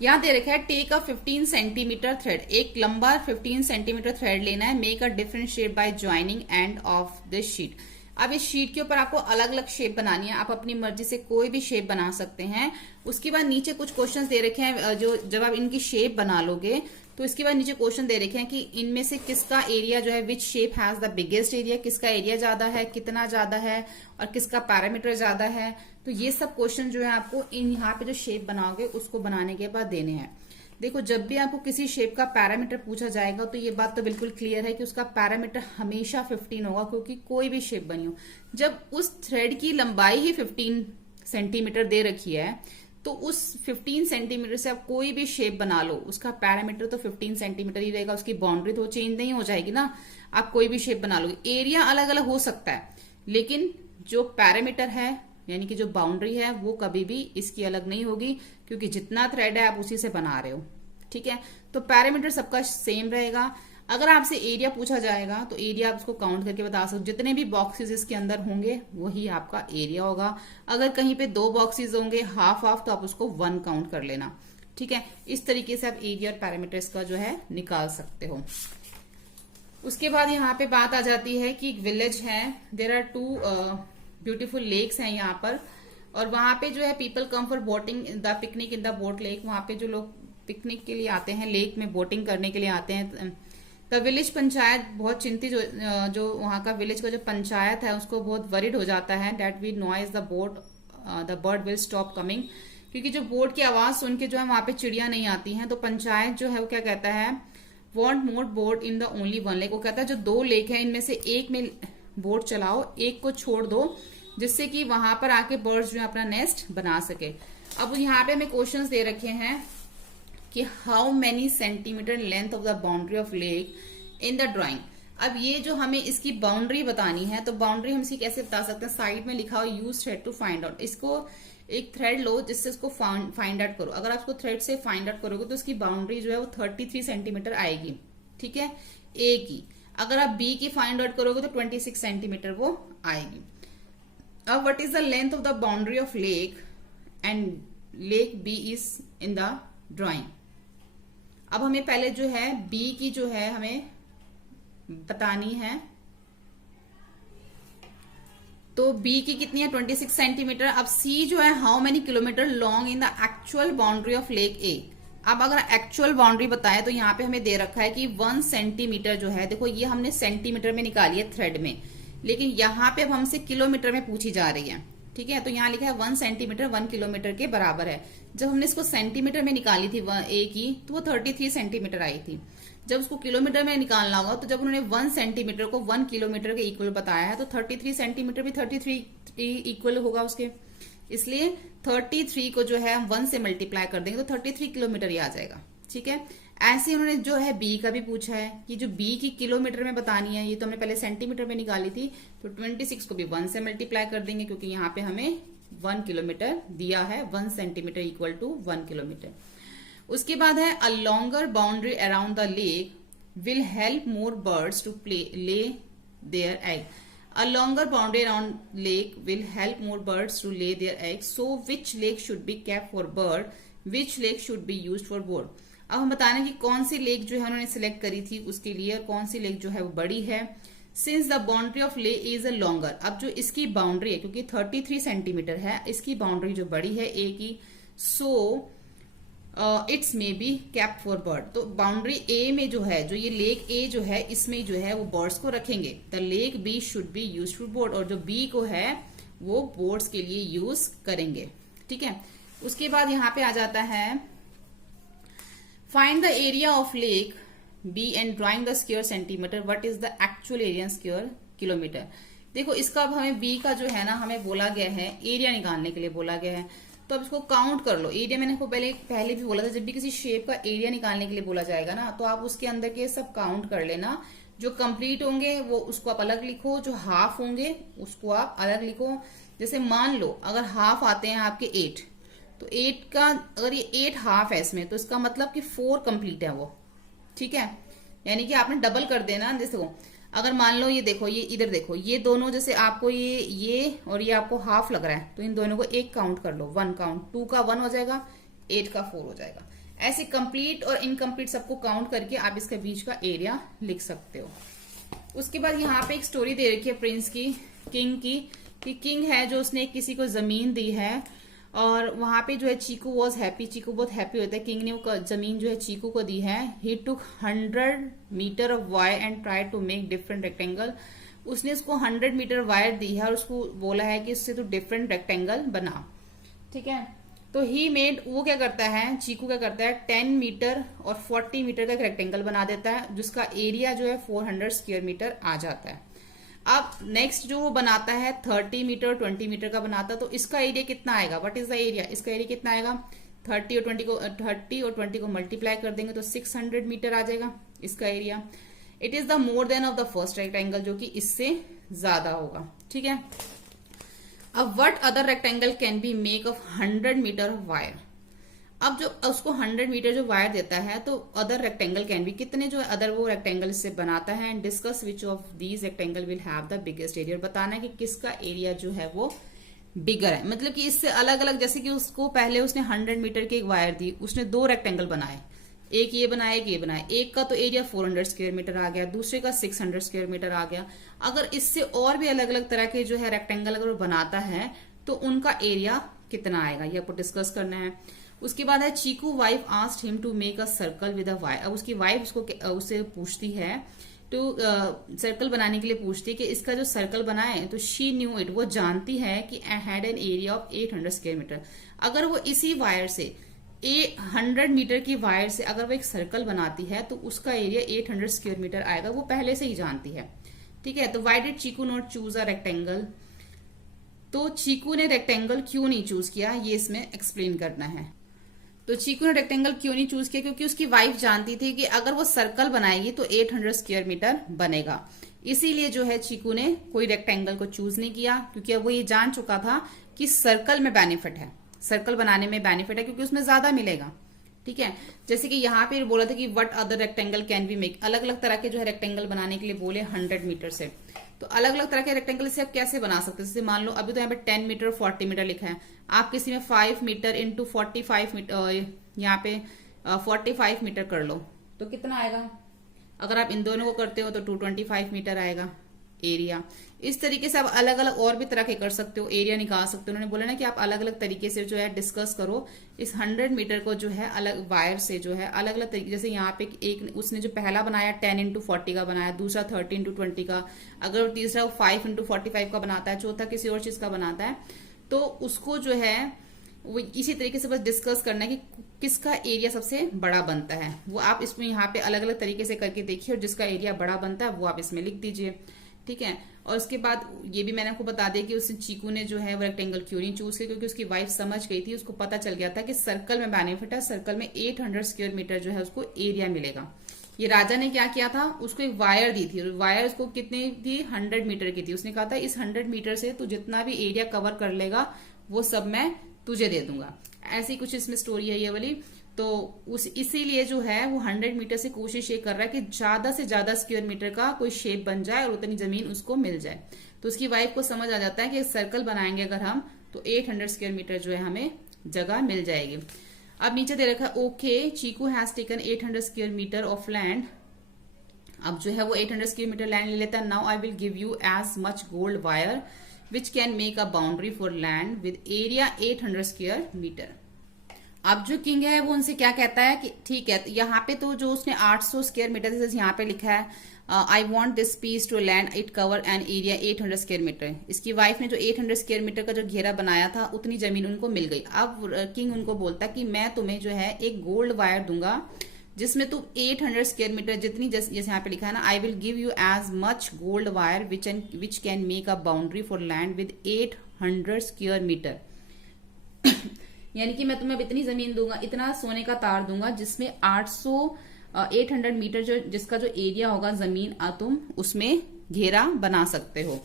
यहाँ दे रखा है टेक अ 15 सेंटीमीटर थ्रेड, एक लंबा 15 सेंटीमीटर थ्रेड लेना है, make a different shape by joining end of this sheet. अब इस शीट के ऊपर आपको अलग अलग शेप बनानी है, आप अपनी मर्जी से कोई भी शेप बना सकते हैं। उसके बाद नीचे कुछ क्वेश्चंस दे रखे हैं, जो जब आप इनकी शेप बना लोगे तो इसके बाद नीचे क्वेश्चन दे रखे हैं कि इनमें से किसका एरिया जो है, which shape has the biggest area, किसका एरिया ज्यादा है, कितना ज्यादा है, और किसका पैरामीटर ज्यादा है। तो ये सब क्वेश्चन जो है आपको इन यहाँ पे जो शेप बनाओगे उसको बनाने के बाद देने हैं। देखो, जब भी आपको किसी शेप का पैरामीटर पूछा जाएगा तो ये बात तो बिल्कुल क्लियर है कि उसका पैरामीटर हमेशा 15 होगा, क्योंकि कोई भी शेप बनी हो, जब उस थ्रेड की लंबाई ही 15 सेंटीमीटर दे रखी है तो उस 15 सेंटीमीटर से आप कोई भी शेप बना लो, उसका पैरामीटर तो 15 सेंटीमीटर ही रहेगा, उसकी बाउंड्री तो चेंज नहीं हो जाएगी ना। आप कोई भी शेप बना लोगे, एरिया अलग अलग हो सकता है, लेकिन जो पैरामीटर है यानी कि जो बाउंड्री है वो कभी भी इसकी अलग नहीं होगी, क्योंकि जितना थ्रेड है आप उसी से बना रहे हो। ठीक है, तो पैरामीटर सबका सेम रहेगा। अगर आपसे एरिया पूछा जाएगा तो एरिया आप उसको काउंट करके बता सकते हो, जितने भी बॉक्सेस इसके अंदर होंगे वही आपका एरिया होगा। अगर कहीं पे 2 बॉक्सेस होंगे हाफ हाफ, तो आप उसको 1 काउंट कर लेना। ठीक है, इस तरीके से आप एरिया और पैरामीटर्स का जो है निकाल सकते हो। उसके बाद यहाँ पे बात आ जाती है कि एक विलेज है, देयर आर 2 ब्यूटीफुल लेक्स हैं यहाँ पर, और वहां पे जो है people come for boating the picnic in the boat lake, वहां पे जो लोग पिकनिक के लिए आते हैं, लेक में बोटिंग करने के लिए आते हैं। द विलेज पंचायत बहुत चिंतित, जो वहां का विलेज का जो पंचायत है उसको बहुत वरिड हो जाता है that we noise the boat the bird will stop coming, क्योंकि जो बोट की आवाज सुन के जो है वहां पे चिड़िया नहीं आती हैं। तो पंचायत जो है वो क्या कहता है, want more boat in the only one lake, वो कहता है जो 2 लेक है इनमें से एक में बोट चलाओ, एक को छोड़ दो, जिससे कि वहां पर आके बर्ड्स जो है अपना नेस्ट बना सके। अब यहाँ पे हमें क्वेश्चंस दे रखे हैं कि how many centimetre length of the boundary of lake in the drawing. अब ये जो हमें इसकी बाउंड्री बतानी है, तो बाउंड्री हम इसकी कैसे बता सकते हैं, साइड में लिखा हो use thread to find out. इसको एक थ्रेड लो जिससे इसको फाइंड आउट करो। अगर आप इसको थ्रेड से फाइंड आउट करोगे तो इसकी बाउंड्री जो है वो 33 सेंटीमीटर आएगी, ठीक है, ए की। अगर आप बी की फाइंड आउट करोगे तो 26 सेंटीमीटर वो आएगी। अब what is the length of the boundary of lake and lake B is in the drawing. अब हमें पहले जो है बी की जो है हमें बतानी है, तो बी की कितनी है 26 सेंटीमीटर। अब सी जो है how many kilometre long in the actual boundary of lake A. अब अगर एक्चुअल बाउंड्री बताए तो यहाँ पे हमें दे रखा है कि 1 सेंटीमीटर जो है, देखो ये हमने सेंटीमीटर में निकाली है थ्रेड में, लेकिन यहाँ पे अब हमसे किलोमीटर में पूछी जा रही है, ठीक है। तो यहाँ लिखा है 1 सेंटीमीटर 1 किलोमीटर के बराबर है। जब हमने इसको सेंटीमीटर में निकाली थी ए की तो वो 33 सेंटीमीटर आई थी। जब उसको किलोमीटर में निकालना होगा तो जब उन्होंने 1 सेंटीमीटर को 1 किलोमीटर के इक्वल बताया है तो 33 सेंटीमीटर भी 33 इक्वल होगा उसके, इसलिए 33 को जो है हम 1 से मल्टीप्लाई कर देंगे तो 33 किलोमीटर ही आ जाएगा, ठीक है। ऐसे उन्होंने जो है बी का भी पूछा है कि जो बी की किलोमीटर में बतानी है, ये तो हमने पहले सेंटीमीटर में निकाली थी, तो 26 को भी 1 से मल्टीप्लाई कर देंगे क्योंकि यहाँ पे हमें 1 किलोमीटर दिया है, 1 सेंटीमीटर इक्वल टू 1 किलोमीटर। उसके बाद है a longer boundary around the lake will help more birds to lay their egg. A longer boundary around lake will help more birds to lay their eggs. So which lake should be kept for bird? Which lake should be used for board? अब हम बताना कि कौन सी lake जो है उन्होंने select करी थी उसके लिए, कौन सी लेक जो है वो बड़ी है। Since the boundary of lake is a longer, अब जो इसकी बाउंड्री है क्योंकि 33 सेंटीमीटर है, इसकी बाउंड्री जो बड़ी है ए की, so it's may be kept for bird. तो बाउंड्री ए में जो है, जो ये लेक ए जो है इसमें जो है वो बर्ड्स को रखेंगे। The lake B should be use for board, और जो बी को है वो बोर्ड्स के लिए यूज करेंगे, ठीक है। उसके बाद यहाँ पे आ जाता है find the area of lake B and drawing the square centimetre, what is the actual area square kilometre. देखो इसका अब हमें बी का जो है ना हमें बोला गया है एरिया निकालने के लिए बोला गया है, तो अब इसको काउंट कर लो। एरिया मैंने पहले भी बोला था, जब भी किसी शेप का एरिया निकालने के लिए बोला जाएगा ना तो आप उसके अंदर के सब काउंट कर लेना। जो कंप्लीट होंगे वो उसको आप अलग लिखो, जो हाफ होंगे उसको आप अलग लिखो। जैसे मान लो अगर हाफ आते हैं आपके 8, तो 8 का अगर ये 8 हाफ है इसमें, तो इसका मतलब कि 4 कंप्लीट है वो, ठीक है। यानी कि आपने डबल कर देना। जैसे अगर मान लो ये देखो, ये इधर देखो, ये दोनों जैसे आपको ये और ये आपको हाफ लग रहा है, तो इन दोनों को एक काउंट कर लो, 1 काउंट, 2 का 1 हो जाएगा, 8 का 4 हो जाएगा। ऐसे कंप्लीट और इनकम्प्लीट सबको काउंट करके आप इसके बीच का एरिया लिख सकते हो। उसके बाद यहाँ पे एक स्टोरी दे रखी है प्रिंस की, किंग की, कि किंग है जो उसने किसी को जमीन दी है और वहां पे जो है चीकू वॉज हैप्पी, चीकू बहुत हैप्पी होता है। किंग ने वो जमीन जो है चीकू को दी है। He took 100 metre of wire and try to make different rectangle. उसने उसको 100 मीटर वायर दी है और उसको बोला है कि इससे तो डिफरेंट रेक्टेंगल बना, ठीक है। तो ही मेड, वो क्या करता है, चीकू क्या करता है, 10 मीटर और 40 मीटर का एक रेक्टेंगल बना देता है जिसका एरिया जो है 400 स्क्वायर मीटर आ जाता है। अब नेक्स्ट जो वो बनाता है 30 मीटर 20 मीटर का बनाता है, तो इसका एरिया कितना आएगा, व्हाट इज द एरिया, इसका एरिया कितना आएगा, 30 और 20 को मल्टीप्लाई कर देंगे तो 600 मीटर आ जाएगा इसका area. It is the more than of the first rectangle, जो कि इससे ज्यादा होगा, ठीक है। अब what other rectangle can be make of 100 metre of wire. अब जो उसको 100 मीटर जो वायर देता है, तो अदर रेक्टेंगल कैन बी, कितने जो अदर वो रेक्टेंगल इससे बनाता है। And discuss which of these rectangle will have the biggest area, बताना है कि किसका एरिया जो है वो बिगर है। मतलब कि इससे अलग अलग, जैसे कि उसको पहले उसने 100 मीटर की एक वायर दी, उसने 2 रेक्टेंगल बनाए, एक ये बनाया एक ये बनाया, एक का तो एरिया 400 स्क्वायर मीटर आ गया, दूसरे का 600 स्क्वायर मीटर आ गया। अगर इससे और भी अलग अलग तरह के जो है रेक्टेंगल अगर वो बनाता है तो उनका एरिया कितना आएगा, ये आपको डिस्कस करना है। उसके बाद है Chiku wife asked him to make a circle with a wire. अब उसकी वाइफ उससे पूछती है तो सर्कल बनाने के लिए पूछती है कि इसका जो सर्कल बनाए, तो शी न्यू इट, वो जानती है कि I had an area of 800 square metre. अगर वो इसी वायर से 100 मीटर की वायर से अगर वो एक सर्कल बनाती है तो उसका एरिया 800 स्क्वायर मीटर आएगा, वो पहले से ही जानती है। ठीक है, तो why did Chiku not choose a rectangle, तो चीकू ने रेक्टेंगल क्यों नहीं चूज किया, ये इसमें एक्सप्लेन करना है। तो चीकू ने रेक्टेंगल क्यों नहीं चूज किया, क्योंकि उसकी वाइफ जानती थी कि अगर वो सर्कल बनाएगी तो 800 स्क्वायर मीटर बनेगा, इसीलिए जो है चीकू ने कोई रेक्टेंगल को चूज नहीं किया, क्योंकि अब वो ये जान चुका था कि सर्कल में बेनिफिट है, सर्कल बनाने में बेनिफिट है, क्योंकि उसमें ज्यादा मिलेगा। ठीक है, जैसे कि यहाँ पे बोला था कि what other rectangle can be make, अलग अलग तरह के जो है रेक्टेंगल बनाने के लिए बोले 100 मीटर से। तो अलग अलग तरह के रेक्टेंगल से आप कैसे बना सकते हैं, जैसे मान लो अभी तो यहाँ पे 10 मीटर 40 मीटर लिखा है, आप किसी में 5 मीटर इंटू 45 मीटर, यहाँ पे 45 मीटर कर लो तो कितना आएगा, अगर आप इन दोनों को करते हो तो 225 मीटर आएगा एरिया। इस तरीके से आप अलग अलग और भी तरह के कर सकते हो, एरिया निकाल सकते हो। उन्होंने बोला ना कि आप अलग अलग तरीके से जो है डिस्कस करो इस 100 मीटर को जो है अलग वायर से जो है अलग अलग तरीके, जैसे यहाँ पे एक उसने जो पहला बनाया 10 इंटू 40 का बनाया, दूसरा 30 इंटू 20 का, अगर तीसरा 5 इंटू 45 का बनाता है, चौथा किसी और चीज का बनाता है, तो उसको जो है वो इसी तरीके से बस डिस्कस करना है कि किसका एरिया सबसे बड़ा बनता है। वो आप इसमें यहाँ पे अलग अलग तरीके से करके देखिए और जिसका एरिया बड़ा बनता है वो आप इसमें लिख दीजिए। ठीक है, और उसके बाद ये भी मैंने आपको बता दिया कि उसने चीकू ने जो है वो रेक्टेंगल क्यों नहीं चूज किया, क्योंकि उसकी वाइफ समझ गई थी, उसको पता चल गया था कि सर्कल में बेनिफिट है, सर्कल में 800 स्क्वायर मीटर जो है उसको एरिया मिलेगा। ये राजा ने क्या किया था, उसको एक वायर दी थी, वायर उसको कितनी थी 100 मीटर की थी। उसने कहा था इस 100 मीटर से तू जितना भी एरिया कवर कर लेगा वो सब मैं तुझे दे दूंगा। ऐसी कुछ इसमें स्टोरी है ये वाली। तो इसीलिए जो है वो 100 मीटर से कोशिश ये कर रहा है कि ज्यादा से ज्यादा स्क्वायर मीटर का कोई शेप बन जाए और उतनी जमीन उसको मिल जाए। तो उसकी वाइफ को समझ आ जाता है कि सर्कल बनाएंगे अगर हम तो 800 स्क्वायर मीटर जो है हमें जगह मिल जाएगी। अब नीचे दे रखा है okay Chiku has taken 800 square metre of land. अब जो है वो 800 स्क्वायर मीटर लैंड ले लेता है। Now I will give you as much gold wire which can make a boundary for land with area 800 square metre. अब जो किंग है वो उनसे क्या कहता है कि ठीक है, यहाँ पे तो जो उसने 800 स्क्वायर मीटर जैसे यहाँ पे लिखा है I want this piece to land it cover an area 800 square metre. इसकी वाइफ ने जो 800 स्क्वायर मीटर का जो घेरा बनाया था उतनी जमीन उनको मिल गई। अब किंग उनको बोलता कि मैं तुम्हें जो है एक गोल्ड वायर दूंगा जिसमें तुम 800 स्क्वायर मीटर जितनी, जैसे यहाँ पे लिखा है ना, I will give you as much gold wire which can make a boundary for land with 800 square metre. यानी कि मैं तुम्हें इतनी जमीन दूंगा, इतना सोने का तार दूंगा जिसमें 800 मीटर जो जिसका जो एरिया होगा जमीन तुम उसमें घेरा बना सकते हो।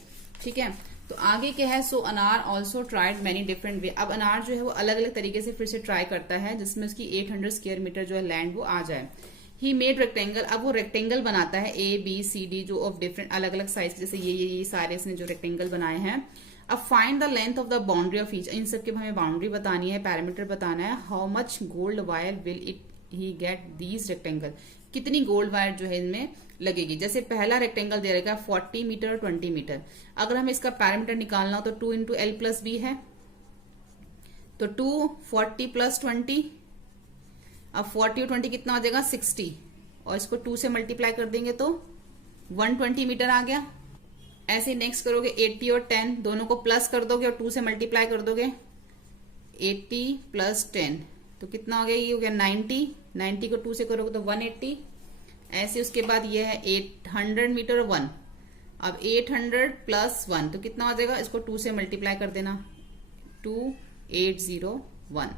ठीक है, तो आगे क्या है, सो अनार also tried many different way. अब अनार जो है वो अलग अलग तरीके से फिर से ट्राई करता है जिसमें उसकी 800 स्क्वायर मीटर जो है लैंड वो आ जाए। ही मेड रेक्टेंगल, अब वो रेक्टेंगल बनाता है ABCD जो ऑफ डिफरेंट अलग अलग साइज, जैसे ये सारे इसने जो रेक्टेंगल बनाए हैं। अब find the length of the boundary of each, इन सबके हमें बाउंड्री बतानी है, पैरामीटर बताना है। How much gold wire will it he get these rectangle, कितनी गोल्ड वायर जो है इनमें लगेगी। जैसे पहला रेक्टेंगल दे रखा है 40 मीटर और 20 मीटर। अगर हमें इसका पैरामीटर निकालना हो तो 2 इंटू L प्लस B है, तो 2 40 प्लस 20, अब 40 और 20 कितना हो जाएगा 60, और इसको 2 से मल्टीप्लाई कर देंगे तो 120 मीटर आ गया। ऐसे नेक्स्ट करोगे 80 और 10 दोनों को प्लस कर दोगे और 2 से मल्टीप्लाई कर दोगे, 80 प्लस 10 तो कितना हो गया, ये हो गया 90, 90 को 2 से करोगे तो 180। ऐसे उसके बाद ये है 800 मीटर 1, अब 800 प्लस 1 तो कितना हो जाएगा, इसको 2 से मल्टीप्लाई कर देना 2801,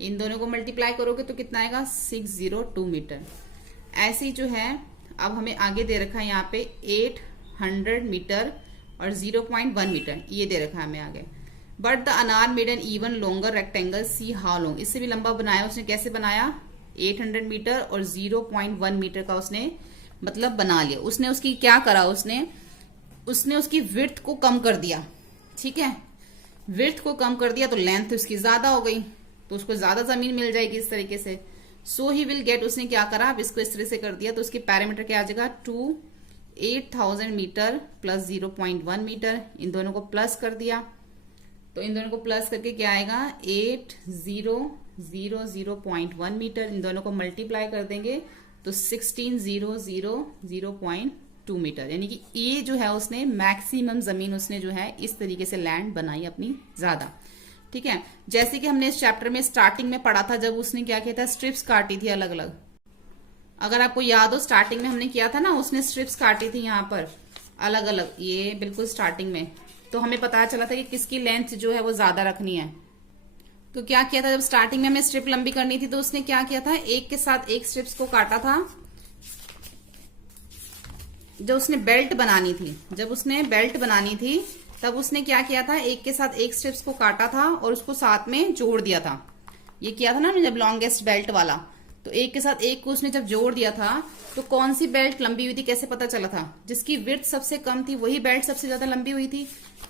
इन दोनों को मल्टीप्लाई करोगे तो कितना आएगा 602 मीटर। ऐसे जो है अब हमें आगे दे रखा है यहाँ पे 800 मीटर और 0.1 मीटर ये दे रखा है हमें आगे। बट द अनार made an even longer rectangle, see how long, इससे भी लंबा बनाया उसने। कैसे बनाया, 800 मीटर और 0.1 मीटर का उसने मतलब बना लिया। उसने उसकी क्या करा, उसने उसकी विड्थ को कम कर दिया। ठीक है, विड्थ को कम कर दिया तो लेंथ उसकी ज्यादा हो गई, तो उसको ज्यादा जमीन मिल जाएगी इस तरीके से। सो ही विल गेट, उसने क्या करा, अब इसको इस तरह से कर दिया तो उसके पैरामीटर क्या आ जाएगा 8000 मीटर प्लस 0.1 मीटर, इन दोनों को प्लस कर दिया तो इन दोनों को प्लस करके क्या आएगा 8000.1 मीटर। इन दोनों को मल्टीप्लाई कर देंगे तो 16000.2 मीटर। यानी कि ये जो है उसने मैक्सिमम जमीन उसने जो है इस तरीके से लैंड बनाई अपनी ज्यादा। ठीक है, जैसे कि हमने इस चैप्टर में स्टार्टिंग में पढ़ा था, जब उसने क्या किया था, स्ट्रिप्स काटी थी अलग अलग। अगर आपको याद हो स्टार्टिंग में हमने किया था ना, उसने स्ट्रिप्स काटी थी यहाँ पर अलग अलग, ये बिल्कुल स्टार्टिंग में। तो हमें पता चला था कि किसकी लेंथ जो है वो ज्यादा रखनी है। तो क्या किया था, जब स्टार्टिंग में हमें स्ट्रिप लंबी करनी थी तो उसने क्या किया था, एक के साथ एक स्ट्रिप्स को काटा था। जब उसने बेल्ट बनानी थी तब उसने क्या किया था, एक के साथ एक स्ट्रिप्स को काटा था और उसको साथ में जोड़ दिया था। ये किया था ना जब लॉन्गेस्ट बेल्ट वाला, तो एक के साथ एक को उसने जब जोड़ दिया था तो कौन सी बेल्ट लंबी हुई थी कैसे पता चला था, जिसकी विड्थ सबसे कम थी वही बेल्ट सबसे ज्यादा लंबी हुई थी।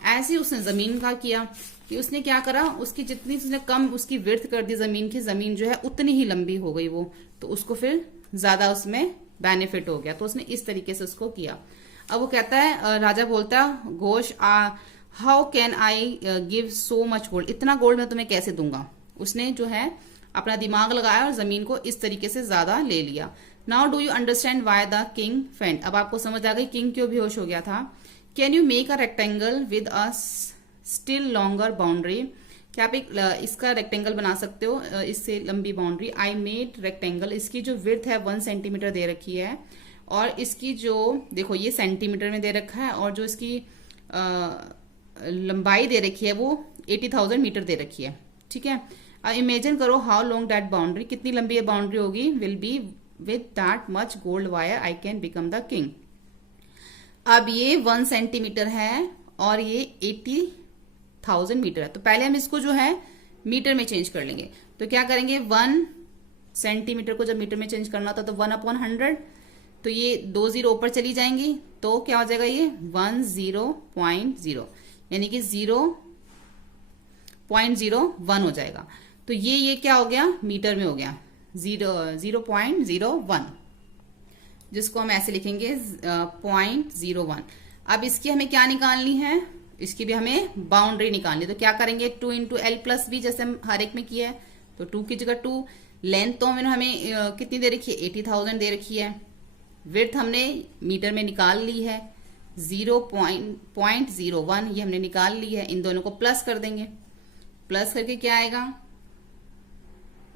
ऐसे ही उसने जमीन का किया कि उसने क्या करा, उसकी जितनी उसने कम उसकी विड्थ कर दी जमीन की, जमीन जो है उतनी ही लंबी हो गई वो, तो उसको फिर ज्यादा उसमें बेनिफिट हो गया। तो उसने इस तरीके से उसको किया। अब वो कहता है, राजा बोलता है Ghosh, how can I give so much gold, इतना गोल्ड मैं तुम्हें कैसे दूंगा। उसने जो है अपना दिमाग लगाया और जमीन को इस तरीके से ज्यादा ले लिया। Now do you understand why the king फेंट, अब आपको समझ आ गई किंग क्यों बेहोश हो गया था। Can you make a rectangle with a still longer boundary, क्या आप एक इसका रेक्टेंगल बना सकते हो इससे लंबी बाउंड्री। आई मेड रेक्टेंगल, इसकी जो विड्थ है 1 सेंटीमीटर दे रखी है और इसकी जो देखो ये सेंटीमीटर में दे रखा है और जो इसकी लंबाई दे रखी है वो 80,000 मीटर दे रखी है। ठीक है, इमेजिन करो हाउ लॉन्ग दैट बाउंड्री, कितनी लंबी ये बाउंड्री होगी, will be with that much gold wire I can become the king. अब ये 1 सेंटीमीटर है और ये 80,000 मीटर है, तो पहले हम इसको जो है मीटर में चेंज कर लेंगे। तो क्या करेंगे, 1 सेंटीमीटर को जब मीटर में चेंज करना होता तो 1/100, तो ये 2 जीरो ऊपर चली जाएंगी तो क्या हो जाएगा, ये 10.0 यानी कि 0.01 हो जाएगा। तो ये क्या हो गया, मीटर में हो गया 0.01, जिसको हम ऐसे लिखेंगे 0.01। अब इसकी हमें क्या निकालनी है, इसकी भी हमें बाउंड्री निकालनी। तो क्या करेंगे, 2 × l+b जैसे हम हर एक में किया है, तो 2 की जगह 2। लेंथ तो हमें कितनी दे रखी है, 80,000 दे रखी है। विड्थ हमने मीटर में निकाल ली है 0.01, ये हमने निकाल ली है। इन दोनों को प्लस कर देंगे, प्लस करके क्या आएगा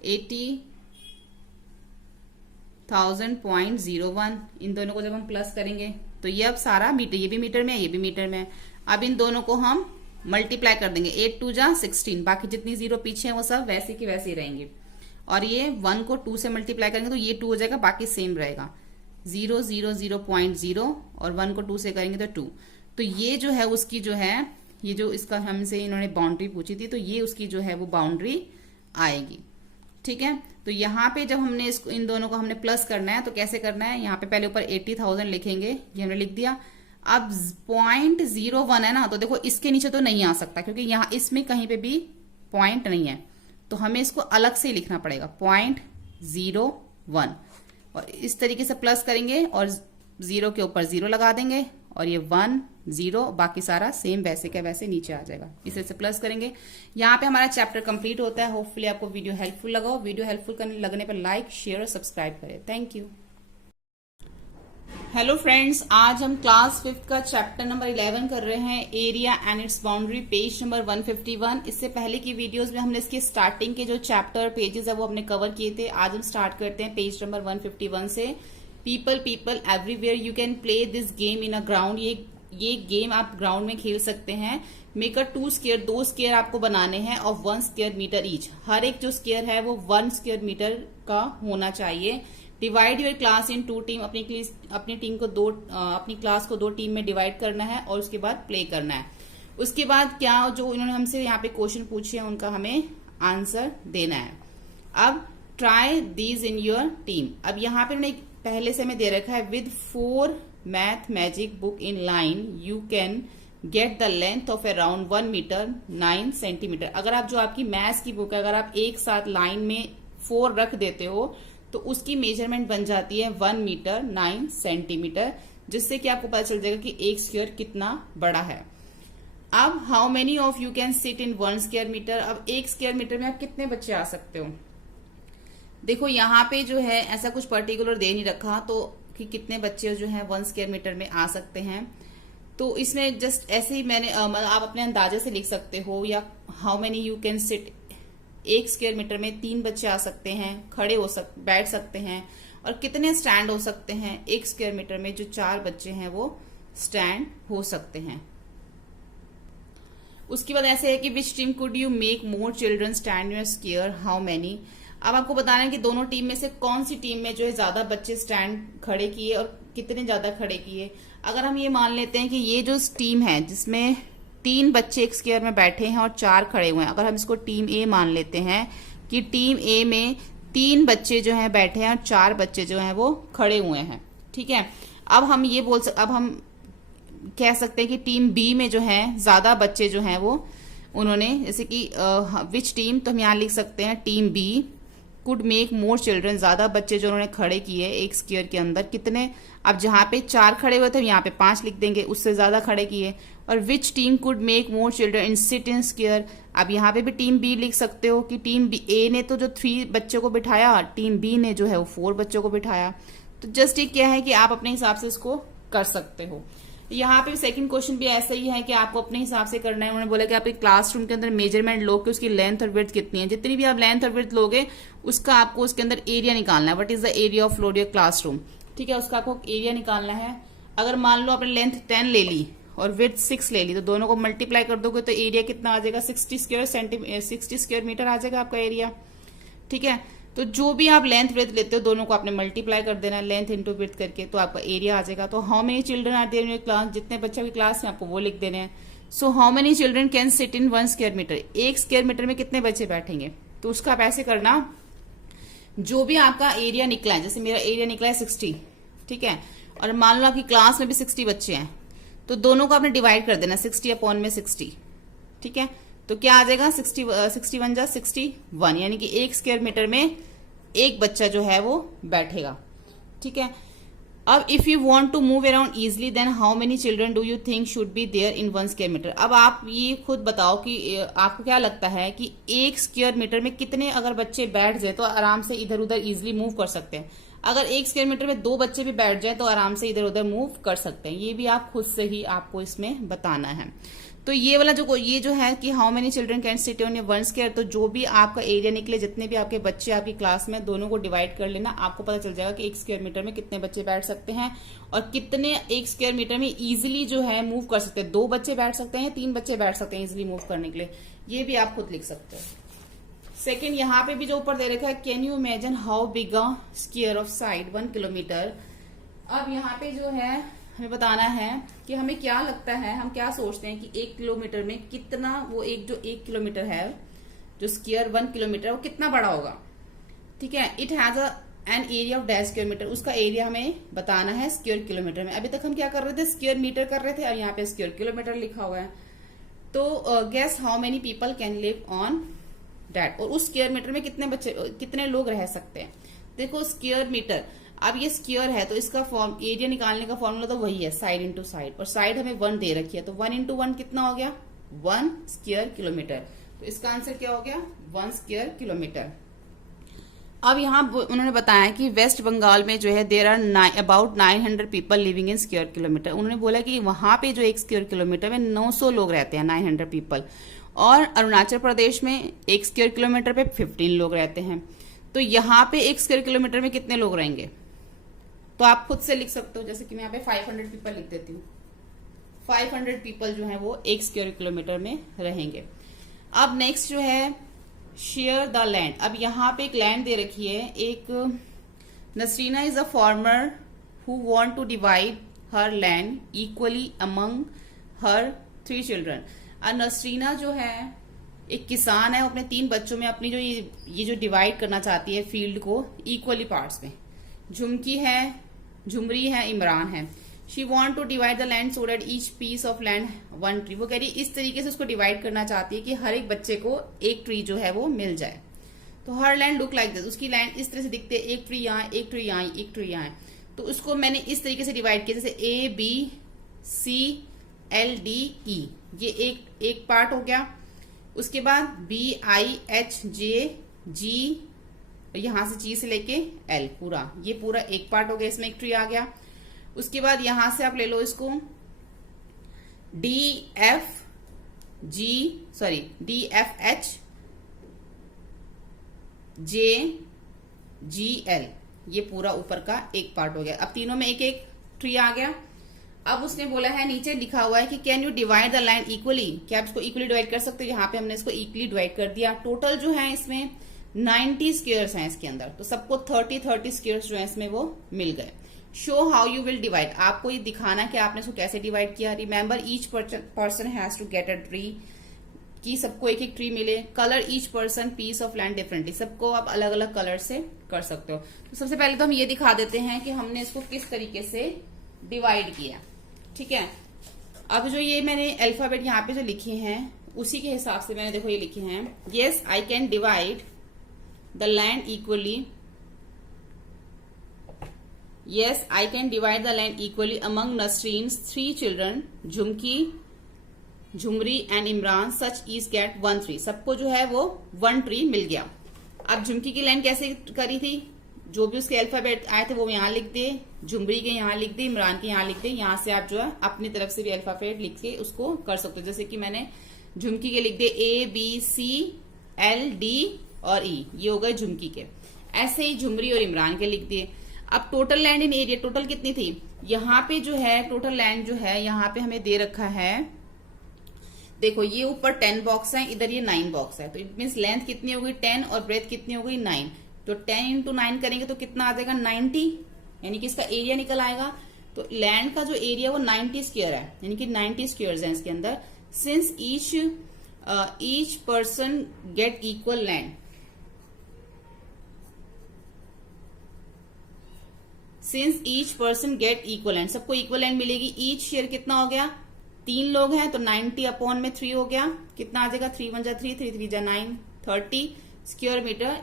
80,000.01। इन दोनों को जब हम प्लस करेंगे तो ये अब सारा मीटर, ये भी मीटर में है ये भी मीटर में है। अब इन दोनों को हम मल्टीप्लाई कर देंगे, 8 2 जा 16, बाकी जितनी जीरो पीछे है वो सब वैसे की वैसे ही रहेंगे। और ये 1 को 2 से मल्टीप्लाई करेंगे तो ये 2 हो जाएगा, बाकी सेम रहेगा 0.0 और 1 को 2 से करेंगे तो 2। तो ये जो है उसकी जो है, ये जो इसका हमसे इन्होंने बाउंड्री पूछी थी, तो ये उसकी जो है वो बाउंड्री आएगी। ठीक है, तो यहाँ पे जब हमने इसको इन दोनों को हमने प्लस करना है तो कैसे करना है, यहाँ पे पहले ऊपर 80,000 लिखेंगे, ये हमने लिख दिया। अब 0.01 है ना, तो देखो इसके नीचे तो नहीं आ सकता क्योंकि यहाँ इसमें कहीं पे भी पॉइंट नहीं है, तो हमें इसको अलग से लिखना पड़ेगा 0.01। और इस तरीके से प्लस करेंगे और 0 के ऊपर 0 लगा देंगे और ये 1 0, बाकी सारा सेम वैसे का वैसे नीचे आ जाएगा। इसे से प्लस करेंगे, यहाँ पे हमारा चैप्टर कंप्लीट होता है। होपफुली आपको वीडियो हेल्पफुल लगा हो। वीडियो हेल्पफुल लगने पर लाइक शेयर और सब्सक्राइब करें। Thank you. हेलो फ्रेंड्स, आज हम क्लास 5th का चैप्टर नंबर 11 कर रहे हैं, area and it's boundary, page number 151। इससे पहले की वीडियोस में हमने इसके स्टार्टिंग के जो चैप्टर पेजेस है वो हमने कवर किए थे। आज हम स्टार्ट करते हैं पेज नंबर 151 से। People everywhere you can play this game in a ground, ये गेम आप ग्राउंड में खेल सकते हैं। मेक अ 2 स्क्वायर, 2 स्क्वायर आपको बनाने हैं ऑफ 1 स्क्वायर मीटर ईच। हर एक जो स्क्वायर है वो 1 स्क्वायर मीटर का होना चाहिए। Divide your class in 2 team, अपनी टीम को अपनी क्लास को 2 टीम में डिवाइड करना है और उसके बाद प्ले करना है। उसके बाद क्या जो इन्होंने हमसे यहाँ पे क्वेश्चन पूछे हैं उनका हमें आंसर देना है। अब try these in your team. अब यहाँ पे उन्होंने पहले से हमें दे रखा है, with 4 math magic book in line you can get the length of around 1 metre 9 centimetre. अगर आप जो आपकी मैथ्स की बुक है अगर आप एक साथ लाइन में 4 रख देते हो तो उसकी मेजरमेंट बन जाती है 1 मीटर 9 सेंटीमीटर, जिससे कि आपको पता चल जाएगा कि एक स्क्वायर कितना बड़ा है। अब how many of you can sit in 1 square metre. अब 1 स्क्वायर मीटर में आप कितने बच्चे आ सकते हो। देखो यहाँ पे जो है ऐसा कुछ पर्टिकुलर दे नहीं रखा तो कि कितने बच्चे जो है 1 स्क्वायर मीटर में आ सकते हैं। तो इसमें जस्ट ऐसे ही मैंने आप अपने अंदाजे से लिख सकते हो, या how many you can sit 1 square metre में 3 बच्चे आ सकते हैं, खड़े बैठ सकते हैं, और कितने स्टैंड हो सकते हैं 1 स्क्वायर मीटर में जो 4 बच्चे हैं वो स्टैंड हो सकते हैं। उसके बाद ऐसे है कि which team could you make more children stand in square, how many. अब आपको बताना है कि दोनों टीम में से कौन सी टीम में जो है ज्यादा बच्चे स्टैंड खड़े किए और कितने ज्यादा खड़े किए। अगर हम ये मान लेते हैं कि ये जो टीम है जिसमें 3 बच्चे 1 स्क्वायर में बैठे हैं और 4 खड़े हुए हैं, अगर हम इसको टीम ए मान लेते हैं कि टीम ए में 3 बच्चे जो हैं बैठे हैं और 4 बच्चे जो हैं वो खड़े हुए हैं, ठीक है। अब हम ये अब हम कह सकते हैं कि टीम बी में जो है ज्यादा बच्चे जो हैं वो उन्होंने, जैसे कि विच टीम, तो हम यहाँ लिख सकते हैं team B could make more children, ज्यादा बच्चे जो उन्होंने खड़े किए 1 स्क्वायर के अंदर कितने। अब जहां पे 4 खड़े हुए थे यहाँ पे 5 लिख देंगे, उससे ज्यादा खड़े किए। और which team could make more children in sit in square. अब यहाँ पे भी टीम बी लिख सकते हो कि टीम बी ए ने तो जो 3 बच्चों को बिठाया, टीम बी ने जो है वो 4 बच्चों को बिठाया। तो जस्ट ये क्या है कि आप अपने हिसाब से इसको कर सकते हो। यहाँ पे सेकंड क्वेश्चन भी ऐसा ही है कि आपको अपने हिसाब से करना है। उन्होंने बोला कि आप एक क्लासरूम के अंदर मेजरमेंट लो कि उसकी लेंथ और विड्थ कितनी है। जितनी भी आप लेंथ और विड्थ लोगे उसका आपको उसके अंदर एरिया निकालना है। What is the area of floor your classroom, ठीक है, उसका आपको एरिया निकालना है। अगर मान लो आपने लेंथ 10 ले ली और विड्थ 6 ले ली, तो दोनों को मल्टीप्लाई कर दोगे तो एरिया कितना आ जाएगा, 60 स्क्वायर मीटर आ जाएगा आपका एरिया, ठीक है। तो जो भी आप लेंथ विड्थ लेते हो दोनों को आपने मल्टीप्लाई कर देना लेंथ इंटू विड्थ करके, तो आपका एरिया आ जाएगा। तो how many children are there in your class, जितने बच्चों की क्लास में आपको वो लिख देने हैं। So how many children can sit in 1 square metre, 1 square metre में कितने बच्चे बैठेंगे। तो उसका आप ऐसे करना, जो भी आपका एरिया निकला है, जैसे मेरा एरिया निकला है 60, ठीक है, और मान लो आपकी क्लास में भी 60 बच्चे हैं, तो दोनों को आपने डिवाइड कर देना 60 अपॉन में 60, ठीक है। तो क्या आ जाएगा 61 जा 61, यानी कि 1 स्क्वायर मीटर में एक बच्चा जो है वो बैठेगा, ठीक है। अब if you want to move around easily then how many children do you think should be there in 1 square metre. अब आप ये खुद बताओ कि आपको क्या लगता है कि 1 स्क्वायर मीटर में कितने अगर बच्चे बैठ जाए तो आराम से इधर उधर इजिली मूव कर सकते हैं। अगर 1 स्क्वायर मीटर में 2 बच्चे भी बैठ जाए तो आराम से इधर उधर मूव कर सकते हैं। ये भी आप खुद से ही आपको इसमें बताना है। तो ये वाला ये जो है कि how many children can sit on 1 square, तो जो भी आपका एरिया निकले, जितने भी आपके बच्चे आपकी क्लास में, दोनों को डिवाइड कर लेना, आपको पता चल जाएगा कि 1 स्क्वायर मीटर में कितने बच्चे बैठ सकते हैं और कितने 1 स्क्वायर मीटर में इजिली जो है मूव कर सकते हैं। 2 बच्चे बैठ सकते हैं, 3 बच्चे बैठ सकते हैं इजिली मूव करने के लिए। ये भी आप खुद लिख सकते हो। सेकेंड, यहाँ पे भी जो ऊपर दे रखा है, can you imagine how big a square of side 1 kilometre. अब यहाँ पे जो है हमें बताना है कि हमें क्या लगता है, हम क्या सोचते हैं कि 1 किलोमीटर में कितना, वो जो 1 किलोमीटर है, जो स्क्वायर 1 किलोमीटर, वो कितना बड़ा होगा, ठीक है। It has an area of dash square metre, उसका एरिया हमें बताना है स्क्वायर किलोमीटर में। अभी तक हम क्या कर रहे थे, स्क्वायर मीटर कर रहे थे, और यहाँ पे स्क्वायर किलोमीटर लिखा हुआ है। तो guess how many people can live on that, और उस स्क्वायर मीटर में कितने लोग रह सकते हैं। देखो स्क्वायर मीटर, अब ये स्क्वायर है तो इसका एरिया निकालने का फॉर्मूला तो वही है, साइड इंटू साइड, और साइड हमें 1 दे रखी है, तो 1 इंटू 1 कितना हो गया, 1 स्क्वायर किलोमीटर। तो इसका आंसर क्या हो गया, 1 स्क्वायर किलोमीटर। अब यहाँ उन्होंने बताया कि वेस्ट बंगाल में जो है there are about 900 people living in square kilometre. उन्होंने बोला कि वहां पे जो 1 स्क्वायर किलोमीटर में 900 लोग रहते हैं, 900 पीपल। और अरुणाचल प्रदेश में 1 स्क्वायर किलोमीटर पे 15 लोग रहते हैं। तो यहाँ पे 1 स्क्वायर किलोमीटर में कितने लोग रहेंगे, तो आप खुद से लिख सकते हो। जैसे कि मैं यहाँ पे 500 पीपल लिख देती हूँ, 500 पीपल जो है वो 1 स्क्वायर किलोमीटर में रहेंगे। अब नेक्स्ट जो है शेयर द लैंड। अब यहाँ पे एक लैंड दे रखी है, एक Nasrina is a farmer who want to divide her land equally among her 3 children. Nasrina जो है एक किसान है, वो अपने 3 बच्चों में अपनी जो ये जो डिवाइड करना चाहती है फील्ड को इक्वली पार्ट्स में। झुमकी है, झुमरी है, इमरान है। She want to divide the land so that each piece of land 1 tree. वो कह रही इस तरीके से उसको डिवाइड करना चाहती है कि हर एक बच्चे को 1 ट्री जो है वो मिल जाए। तो हर लैंड लुक लाइक दिस, उसकी लैंड इस तरह से दिखते है, 1 ट्री यहाँ, 1 ट्री यहाँ, 1 ट्री यहाँ। तो उसको मैंने इस तरीके से डिवाइड किया, जैसे A B C L D E, ये एक पार्ट हो गया। उसके बाद BIHJG, यहां से G से लेके L पूरा, ये पूरा एक पार्ट हो गया, इसमें एक ट्री आ गया। उसके बाद यहां से आप ले लो इसको DFHJGL, ये पूरा ऊपर का एक पार्ट हो गया। अब तीनों में एक एक ट्री आ गया। अब उसने बोला है, नीचे लिखा हुआ है कि can you divide the line equally, क्या आप इसको इक्वली डिवाइड कर सकते हो? यहाँ पे हमने इसको इक्वली डिवाइड कर दिया। टोटल जो है इसमें 90 स्क्वेयर्स हैं इसके अंदर, तो सबको 30 स्क्वेयर्स जो है इसमें वो मिल गए। Show how you will divide, आपको ये दिखाना कि आपने इसको कैसे डिवाइड किया। Remember each person has to get a tree, कि सबको एक एक ट्री मिले। Colour each person piece of land differently, सबको आप अलग अलग कलर से कर सकते हो। तो सबसे पहले तो हम ये दिखा देते हैं कि हमने इसको किस तरीके से डिवाइड किया, ठीक है। अब जो ये मैंने अल्फाबेट यहाँ पे जो लिखे हैं उसी के हिसाब से मैंने देखो ये लिखे हैं। Yes I can divide the land equally, yes I can divide the land equally among Nasrin's 3 children, Jhumki, Jhumri and Imran, such each get 1 tree, सबको जो है वो 1 ट्री मिल गया। अब झुमकी की लाइन कैसे करी थी, जो भी उसके अल्फाबेट आए थे वो यहाँ लिख दे, झुमरी के यहाँ लिख दे, इमरान के यहाँ लिख दे। यहाँ से आप जो है अपनी तरफ से भी अल्फाबेट लिख के उसको कर सकते हो। जैसे कि मैंने झुमकी के लिख दे ABCLD और E, ये हो गए झुमकी के। ऐसे ही झुमरी और इमरान के लिख दिए। अब total land in area total कितनी थी, यहाँ पे जो है टोटल लैंड जो है यहाँ पे हमें दे रखा है, देखो ये ऊपर 10 बॉक्स है, इधर ये 9 बॉक्स है, तो इट मीन्स लेंथ कितनी हो गई 10 और ब्रेथ कितनी हो गई 9। तो 10 इंटू 9 करेंगे तो कितना आ जाएगा 90, यानी कि इसका एरिया निकल आएगा। तो लैंड का जो एरिया वो 90 स्क्वायर है, यानी कि 90 स्क्वायर्स हैं इसके अंदर। Since each person get equal land, since each person get equal land, सबको इक्वल लैंड मिलेगी। ईच शेयर कितना हो गया, 3 लोग हैं तो 90 अपॉन में 3 हो गया, कितना आ जाएगा 3 1 जा 3, 3 3 जा 9, 30 स्क्वायर मीटर।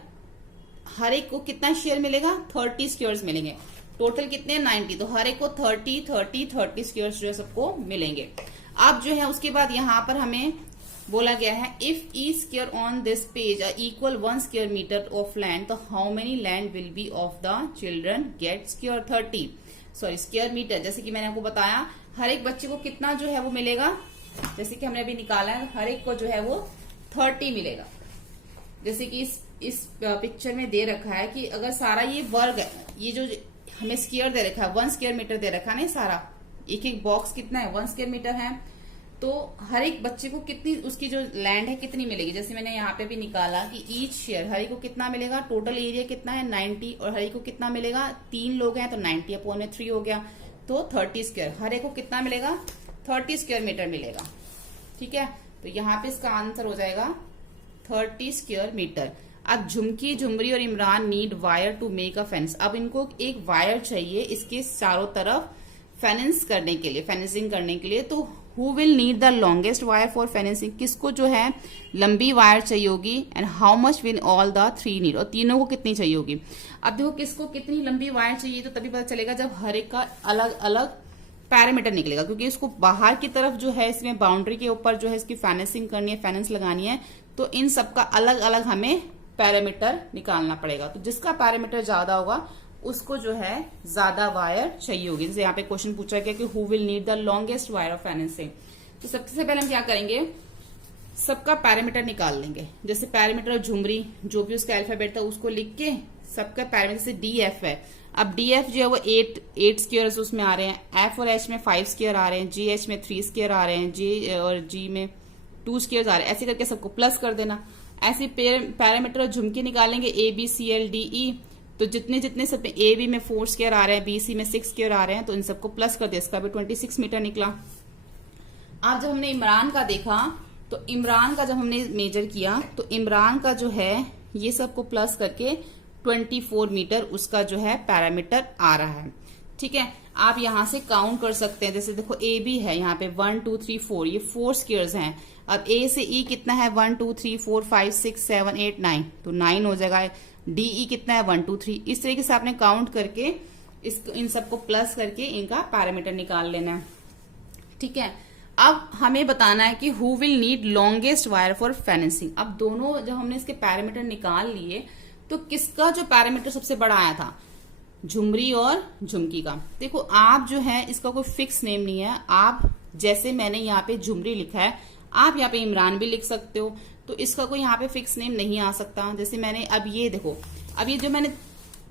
हर एक को कितना शेयर मिलेगा, 30 स्क्वायर्स मिलेंगे। टोटल कितने 90, तो हर एक को 30 स्क्वायर्स जो है सबको मिलेंगे। अब जो है उसके बाद यहाँ पर हमें बोला गया है if each square on this page equal 1 square metre of land, तो how many land will be of the children get square 30 square metre. जैसे कि मैंने आपको बताया हर एक बच्चे को कितना जो है वो मिलेगा, जैसे कि हमने अभी निकाला है, हर एक को जो है वो 30 मिलेगा। जैसे कि इस पिक्चर में दे रखा है कि अगर सारा ये वर्ग है, ये जो हमें स्क्वायर दे रखा है 1 स्क्वायर मीटर दे रखा है ना, सारा एक एक बॉक्स कितना है 1 स्क्वायर मीटर है, तो हर एक बच्चे को कितनी उसकी जो लैंड है कितनी मिलेगी। जैसे मैंने यहाँ पे भी निकाला कि ईच शेयर हर एक को कितना मिलेगा, टोटल एरिया कितना है 90, और हर एक को कितना मिलेगा, 3 लोग हैं तो 90 अपॉन में 3 हो गया, तो 30 स्क्वायर, हर एक को कितना मिलेगा 30 स्क्वायर मीटर मिलेगा, ठीक है। तो यहाँ पे इसका आंसर हो जाएगा 30 स्क्वायर मीटर। अब झुमकी, झुमरी और Imran need wire to make a fence, अब इनको एक वायर चाहिए इसके चारों तरफ फेंसिंग करने के लिए, तो who will need the longest wire for fencing, किसको जो है लंबी वायर चाहिए होगी, and how much will all the 3 need, और तीनों को कितनी चाहिए होगी। अब देखो किसको कितनी लंबी वायर चाहिए, तो तभी पता चलेगा जब हर एक का अलग अलग पैरामीटर निकलेगा, क्योंकि इसको बाहर की तरफ जो है इसमें बाउंड्री के ऊपर जो है इसकी फेंसिंग करनी है, फेंस लगानी है, तो इन सबका अलग अलग हमें पैरामीटर निकालना पड़ेगा। तो जिसका पैरामीटर ज्यादा होगा उसको जो है ज्यादा वायर चाहिए होगी। जैसे यहाँ पे क्वेश्चन पूछा गया कि who will need the longest wire of fencing, तो सबसे पहले हम क्या करेंगे, सबका पैरामीटर निकाल लेंगे। जैसे पैरामीटर झुमरी, जो भी उसका अल्फाबेट था उसको लिख के सबका पैरामीटर, जैसे DF है, अब DF जो है वो 8 स्क्वायर उसमें आ रहे हैं, F और H में 5 स्क्वायर आ रहे हैं, GH में 3 स्क्वायर आ रहे हैं, J और G में 2 स्क्वायर आ रहे हैं, ऐसे करके सबको प्लस कर देना। ऐसे पैरामीटर झुमकी निकालेंगे ABCLDE, तो जितने जितने सब में AB में 4 स्क्वायर आ रहे हैं, BC में 6 स्क्वायर आ रहे हैं, तो इन सबको प्लस कर दिया, इसका भी 26 मीटर निकला। आज जब हमने इमरान का देखा, तो इमरान का जब हमने मेजर किया तो इमरान का जो है ये सबको प्लस करके 24 मीटर उसका जो है पैरामीटर आ रहा है, ठीक है। आप यहां से काउंट कर सकते हैं, जैसे देखो AB है यहाँ पे 1 2 3 4, ये 4 स्क्वायर्स हैं। अब A से E कितना है 1 2 3 4 5 6 7 8 9, तो 9 हो जाएगा। DE कितना है 1 2 3, इस तरीके से आपने काउंट करके इन सबको प्लस करके इनका पैरामीटर निकाल लेना है, ठीक है। अब हमें बताना है कि who will need longest wire for fencing. अब दोनों जब हमने इसके पैरामीटर निकाल लिए तो किसका जो पैरामीटर सबसे बड़ा आया था, झुमरी और झुमकी का। देखो आप जो है इसका कोई फिक्स नेम नहीं है, आप जैसे मैंने यहाँ पे झुमरी लिखा है आप यहाँ पे इमरान भी लिख सकते हो, तो इसका कोई यहाँ पे फिक्स नेम नहीं आ सकता। जैसे मैंने अब ये देखो, अब ये जो मैंने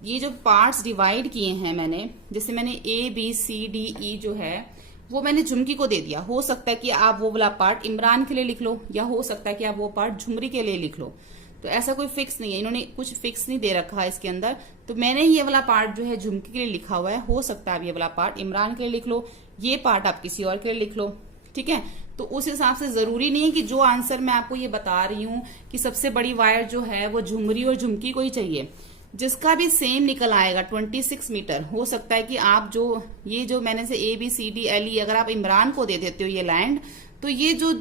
ये जो पार्ट्स डिवाइड किए हैं मैंने, जैसे मैंने ए बी सी डी ई जो है वो मैंने झुमकी को दे दिया। हो सकता है कि आप वो वाला पार्ट इमरान के लिए लिख लो, या हो सकता है कि आप वो पार्ट झुमरी के लिए लिख लो। तो ऐसा कोई फिक्स नहीं है, इन्होंने कुछ फिक्स नहीं दे रखा है इसके अंदर। तो मैंने ये वाला पार्ट जो है झुमकी के लिए लिखा हुआ है, हो सकता है आप ये वाला पार्ट इमरान के लिए लिख लो, ये पार्ट आप किसी और के लिए लिख लो, ठीक है। तो उस हिसाब से जरूरी नहीं है कि जो आंसर मैं आपको ये बता रही हूँ कि सबसे बड़ी वायर जो है वो झुमरी और झुमकी को ही चाहिए। जिसका भी सेम निकल आएगा 26 मीटर, हो सकता है कि आप ये जो मैंने से A B C D L E अगर आप इमरान को दे देते हो ये लैंड, तो ये जो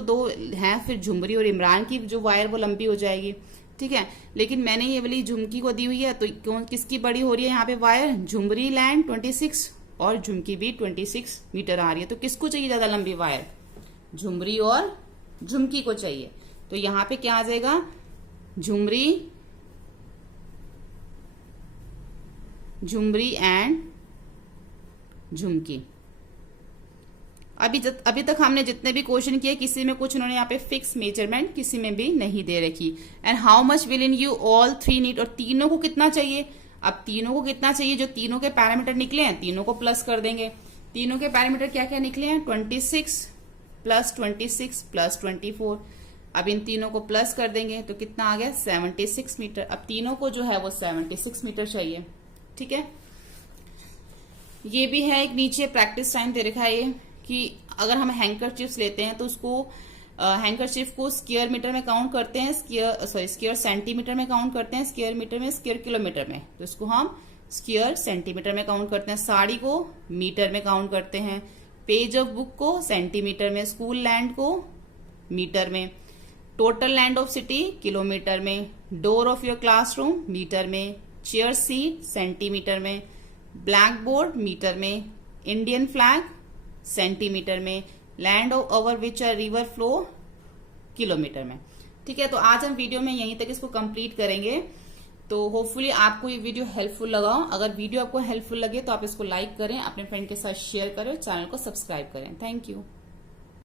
दो हैं फिर झुमरी और इमरान की जो वायर वो लंबी हो जाएगी, ठीक है। लेकिन मैंने ये वाली झुमकी को दी हुई है, तो क्यों किसकी बड़ी हो रही है यहाँ पे वायर, झुमरी लैंड 26 और झुमकी भी 26 मीटर आ रही है। तो किसको चाहिए ज्यादा लंबी वायर, झुमरी और झुमकी को चाहिए। तो यहाँ पे क्या आ जाएगा, झुमरी एंड झुमकी। अभी तक हमने जितने भी क्वेश्चन किए किसी में कुछ उन्होंने यहाँ पे फिक्स मेजरमेंट किसी में भी नहीं दे रखी। And how much will in you all three need, और तीनों को कितना चाहिए। अब तीनों को कितना चाहिए, जो तीनों के पैरामीटर निकले हैं तीनों को प्लस कर देंगे। तीनों के पैरामीटर क्या क्या निकले हैं, 26 प्लस 26 प्लस 24। अब इन तीनों को प्लस कर देंगे तो कितना आ गया, 76 मीटर। अब तीनों को जो है वो 76 मीटर चाहिए, ठीक है। ये भी है एक नीचे प्रैक्टिस टाइम दे रखा है ये कि अगर हम हैंकरचीफ्स लेते हैं तो उसको हैंकरचीफ को स्क्वायर मीटर में काउंट करते हैं, स्क्वायर सेंटीमीटर में काउंट करते हैं, स्क्वायर मीटर में, स्क्वायर किलोमीटर में, तो इसको हम स्क्वायर सेंटीमीटर में काउंट करते हैं। साड़ी को मीटर में काउंट करते हैं, पेज ऑफ बुक को सेंटीमीटर में, स्कूल लैंड को मीटर में, total land of city kilometre में, door of your classroom metre में, चेयर सीट सेंटीमीटर में, ब्लैक बोर्ड मीटर में, इंडियन फ्लैग सेंटीमीटर में, land of over which are river flow kilometre में, ठीक है। तो आज हम वीडियो में यहीं तक इसको कंप्लीट करेंगे। तो होपफुली आपको ये वीडियो हेल्पफुल लगा। अगर वीडियो आपको हेल्पफुल लगे तो आप इसको लाइक करें, अपने फ्रेंड के साथ शेयर करें, चैनल को सब्सक्राइब करें। Thank you.